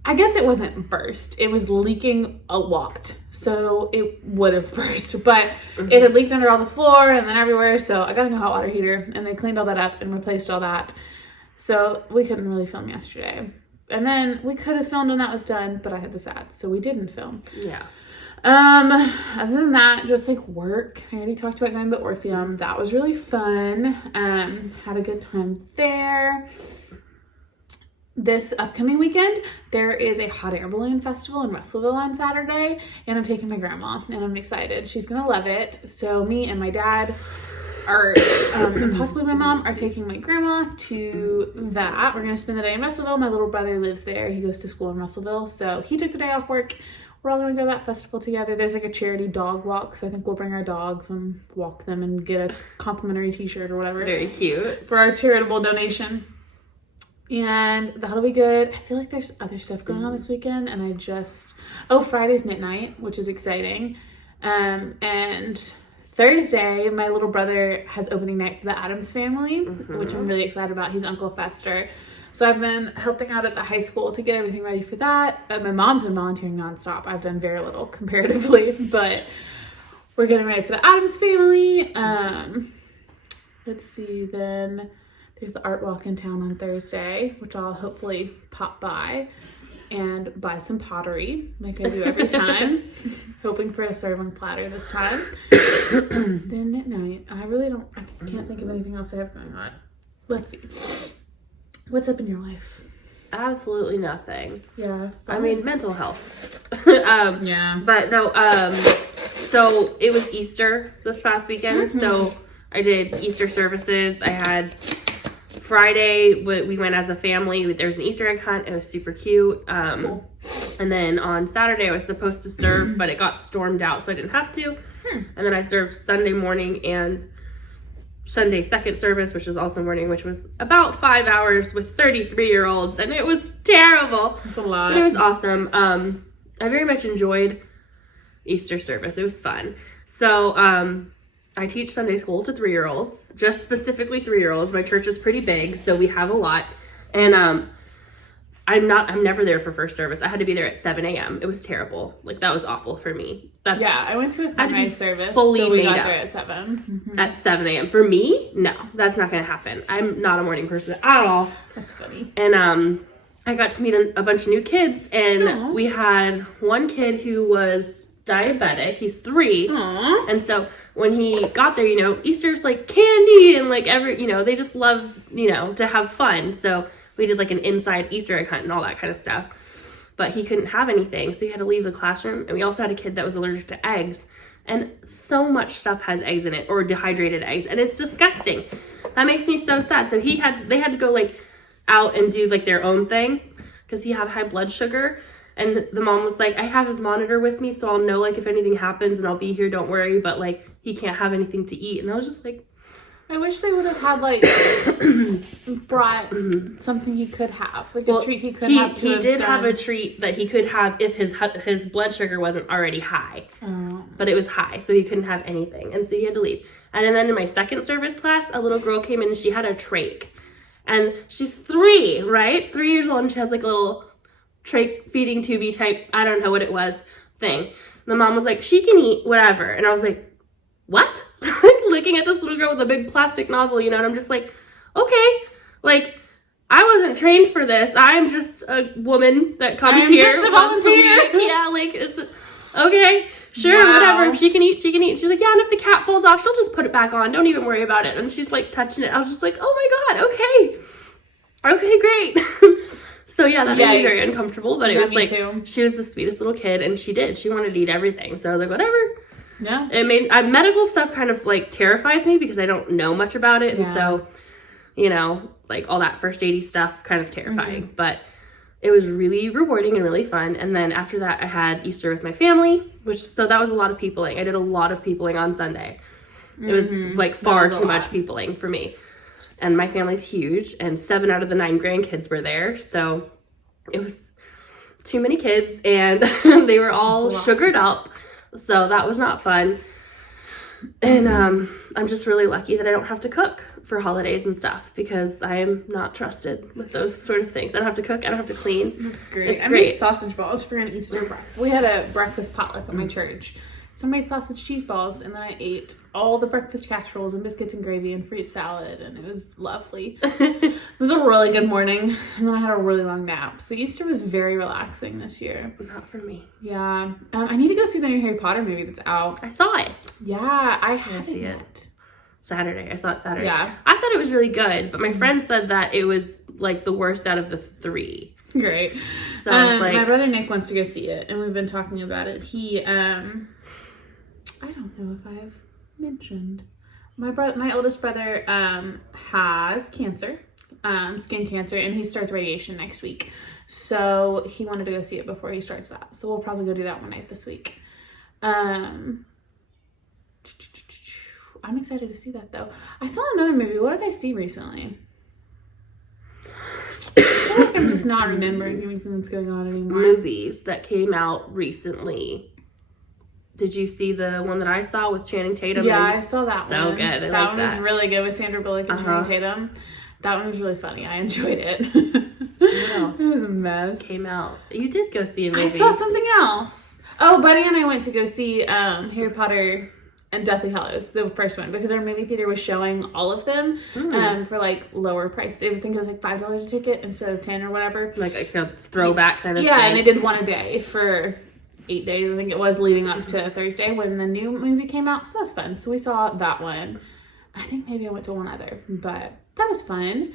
I guess it wasn't burst. It was leaking a lot. So it would have burst. But it had leaked under all the floor and then everywhere. So I got a new hot water heater. And they cleaned all that up and replaced all that. So we couldn't really film yesterday. And then we could have filmed when that was done. But I had the SAD. So we didn't film. Yeah. Other than that, just, like, work. I already talked about going to the Orpheum. That was really fun. Had a good time there. This upcoming weekend, there is a hot air balloon festival in Russellville on Saturday, and I'm taking my grandma, and I'm excited. She's gonna love it. So me and my dad are, and possibly my mom, are taking my grandma to that. We're gonna spend the day in Russellville. My little brother lives there. He goes to school in Russellville, so he took the day off work. We're all gonna go to that festival together. There's, like, a charity dog walk, so I think we'll bring our dogs and walk them and get a complimentary t-shirt or whatever. Very cute. For our charitable donation. And that'll be good. I feel like there's other stuff going on this weekend, and Friday's knit night, which is exciting. And Thursday, my little brother has opening night for the Addams Family, which I'm really excited about. He's Uncle Fester. So I've been helping out at the high school to get everything ready for that. My mom's been volunteering nonstop. I've done very little comparatively, but we're getting ready for the Addams Family. Let's see, then there's the art walk in town on Thursday, which I'll hopefully pop by and buy some pottery like I do every time. Hoping for a serving platter this time. Then knit night. I can't think of anything else I have going on. Let's see. What's up in your life? Absolutely nothing. Yeah. I mean, mental health. Yeah. But no, so it was Easter this past weekend. So I did Easter services. I had Friday, we went as a family. There was an Easter egg hunt. It was super cute. Cool. And then on Saturday, I was supposed to serve, but it got stormed out, so I didn't have to. And then I served Sunday morning and Sunday second service, which was also morning, which was about 5 hours with 33-year-olds, and it was terrible. That's a lot. But it was awesome. I very much enjoyed Easter service. It was fun. So, I teach Sunday school to 3-year-olds, just specifically 3-year-olds. My church is pretty big, so we have a lot. And I'm never there for first service. I had to be there at 7 a.m. It was terrible. Like, that was awful for me. I went to a sunrise service, fully so we made got up there at 7. At 7 a.m. For me, no, that's not going to happen. I'm not a morning person at all. That's funny. And I got to meet a bunch of new kids, and we had one kid who was diabetic. He's 3. Aww. And so when he got there, Easter's like candy and like they just love, to have fun. So we did like an inside Easter egg hunt and all that kind of stuff. But he couldn't have anything, so he had to leave the classroom. And we also had a kid that was allergic to eggs. And so much stuff has eggs in it, or dehydrated eggs, and it's disgusting. That makes me so sad. So they had to go like out and do like their own thing because he had high blood sugar. And the mom was like, I have his monitor with me, so I'll know like if anything happens and I'll be here, don't worry. But like he can't have anything to eat. And I was just like, I wish they would have had, like, brought something he could have. Like, a treat he could have to He have did done. have a treat that he could have if his blood sugar wasn't already high. Oh. But it was high, so he couldn't have anything. And so he had to leave. And then in my second service class, a little girl came in and she had a trach. And she's 3, right? 3 years old, and she has, like, a little trach feeding tubey type, I don't know what it was, thing. The mom was like, she can eat whatever. And I was like, what? Looking at this little girl with a big plastic nozzle, you know, and I'm just like, okay, like, I wasn't trained for this. I'm just a woman that comes here. Just a volunteer. Yeah, like, it's, okay, sure, whatever. If she can eat, she can eat. She's like, yeah, and if the cap falls off, she'll just put it back on. Don't even worry about it. And she's, like, touching it. I was just like, oh, my God, okay, great. So, yeah, that made me very uncomfortable, but it was, like, she was the sweetest little kid, and she wanted to eat everything. So I was like, whatever. Yeah. It made medical stuff kind of like terrifies me because I don't know much about it. Yeah. And so, you know, like all that first aid stuff kind of terrifying. But it was really rewarding and really fun. And then after that, I had Easter with my family, so that was a lot of peopling. I did a lot of peopling on Sunday. It was like far too much peopling for me. And my family's huge, and 7 out of the 9 grandkids were there. So it was too many kids, and they were all sugared up. So that was not fun. And I'm just really lucky that I don't have to cook for holidays and stuff because I am not trusted with those sort of things. I don't have to cook. I don't have to clean. That's great. I made sausage balls for an Easter breakfast. We had a breakfast potluck at my church. So I made sausage cheese balls, and then I ate all the breakfast casseroles and biscuits and gravy and fruit salad, and it was lovely. It was a really good morning, and then I had a really long nap. So Easter was very relaxing this year. Not for me. Yeah. I need to go see the new Harry Potter movie that's out. I saw it. Yeah, I haven't see it. Saturday. I saw it Saturday. Yeah. I thought it was really good, but my friend said that it was like the worst out of the 3. Great. So like, my brother Nick wants to go see it, and we've been talking about it. He I don't know if I've mentioned. My oldest brother has cancer, skin cancer, and he starts radiation next week. So he wanted to go see it before he starts that. So we'll probably go do that one night this week. I'm excited to see that though. I saw another movie. What did I see recently? I feel like I'm just not remembering anything that's going on anymore. Movies that came out recently. Did you see the one that I saw with Channing Tatum? Yeah, I saw that one. So good. I that like one that. was really good with Sandra Bullock and Channing Tatum. That one was really funny. I enjoyed it. What else? It was a mess. Came out. You did go see a movie. I saw something else. Oh, Buddy and I went to go see Harry Potter and Deathly Hallows, the first one, because our movie theater was showing all of them for like lower price. I think it was like $5 a ticket instead of 10 or whatever. Like a throwback kind of thing. Yeah, and they did one a day for 8 days, I think it was, leading up to Thursday when the new movie came out. So that's fun. So we saw that one. I think maybe I went to one other, but that was fun.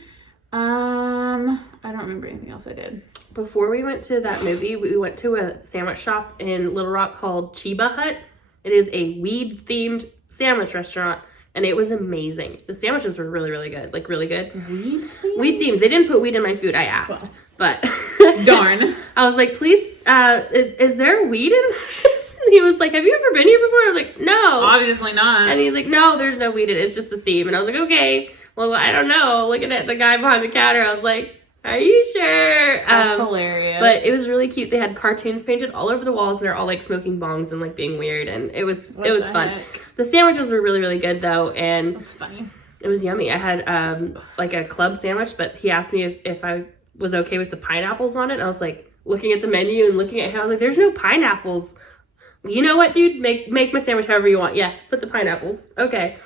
I don't remember anything else I did. Before we went to that movie, we went to a sandwich shop in Little Rock called Chiba Hut. It is a weed-themed sandwich restaurant, and it was amazing. The sandwiches were really, really good. Like, really good. Weed-themed? Weed-themed. They didn't put weed in my food, I asked. Well. But darn. I was like, please, is there weed in this? And he was like, have you ever been here before? I was like, no. Obviously not. And he's like, no, there's no weed in it. It's just the theme. And I was like, okay. Well, I don't know. Looking at the guy behind the counter, I was like, are you sure? That's hilarious. But it was really cute. They had cartoons painted all over the walls, and they're all like smoking bongs and like being weird. And it was fun. Heck? The sandwiches were really, really good though. And that's funny. It was yummy. I had like a club sandwich, but he asked me if I was okay with the pineapples on it. And I was like looking at the menu and looking at him. I was like, there's no pineapples. You know what, dude? Make my sandwich however you want. Yes, put the pineapples. Okay.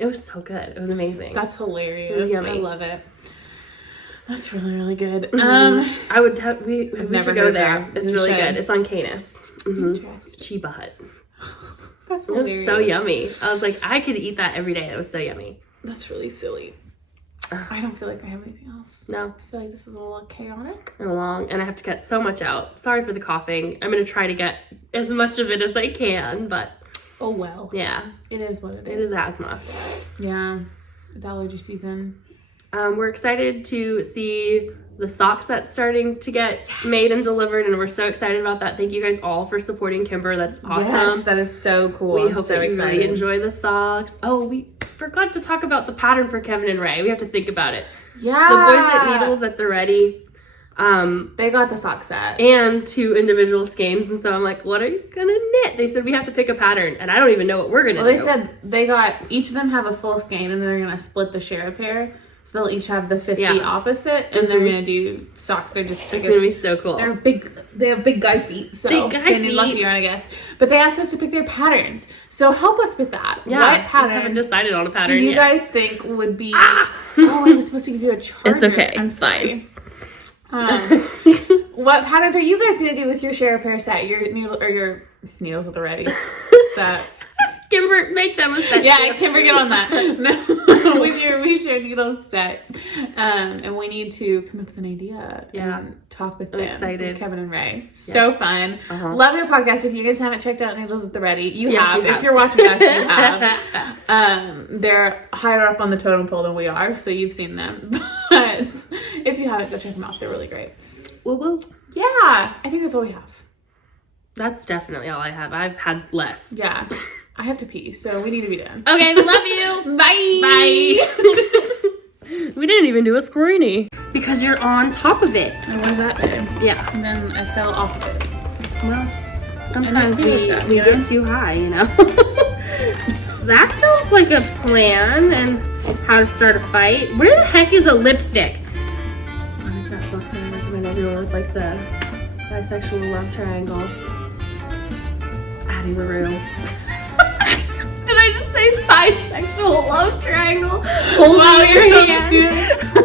It was so good. It was amazing. That's hilarious. It was yummy. I love it. That's really, really good. I would we should go there. That. It's really good. It's on Canis. Interesting. Chiba Hut. That's It hilarious. was so yummy. I was like, I could eat that every day. It was so yummy. That's really silly. I don't feel like I have anything else. No. I feel like this was a little chaotic. Long, and I have to cut so much out. Sorry for the coughing. I'm going to try to get as much of it as I can, but... Oh, well. Yeah. It is what it is. It is asthma. Yeah. It's allergy season. We're excited to see the socks that's starting to get made and delivered, and we're so excited about that. Thank you guys all for supporting Kimber. That's awesome. Yes, that is so cool. We hope that you really enjoy the socks. Oh, we forgot to talk about the pattern for Kevin and Ray. We have to think about it. Yeah. The boys at Needles at the Ready. They got the sock set. And 2 individual skeins. And so I'm like, what are you going to knit? They said we have to pick a pattern. And I don't even know what we're going to do. Well, they said they got, each of them have a full skein and they're going to split the share pair. So they'll each have the 50 opposite, and they're gonna do socks. They're just it's gonna be so cool. They're big. They have big guy feet, so they need lots of yarn, I guess. But they asked us to pick their patterns. So help us with that. Yeah, what patterns? I haven't decided on a pattern do you yet. guys think would be? Oh, I was supposed to give you a charger. It's okay. I'm It's sorry. What patterns are you guys gonna do with your share pair set? Your needle or your needles at the ready sets? Kimber, make them a set. Yeah, Kimber, get on that. With your We Share Needles sets. And we need to come up with an idea and talk with them. Excited. With Kevin and Ray. Yes. So fun. Love their podcast. If you guys haven't checked out Needles at the Ready, you have. You If you're watching us, you have. They're higher up on the totem pole than we are, so you've seen them. But if you haven't, go check them out. They're really great. Woo woo. Yeah, I think that's all we have. That's definitely all I have. I've had less. Yeah. I have to pee, so we need to be done. Okay, love you. Bye. Bye. We didn't even do a screeny because you're on top of it. And what does that do? Yeah. And then I fell off of it. Well, sometimes we we get too high, you know. That sounds like a plan and how to start a fight. Where the heck is a lipstick? What is that book that I recommend everyone with, like the bisexual love triangle? Addie LaRue. Did I just say bisexual love triangle? Hold out your hand.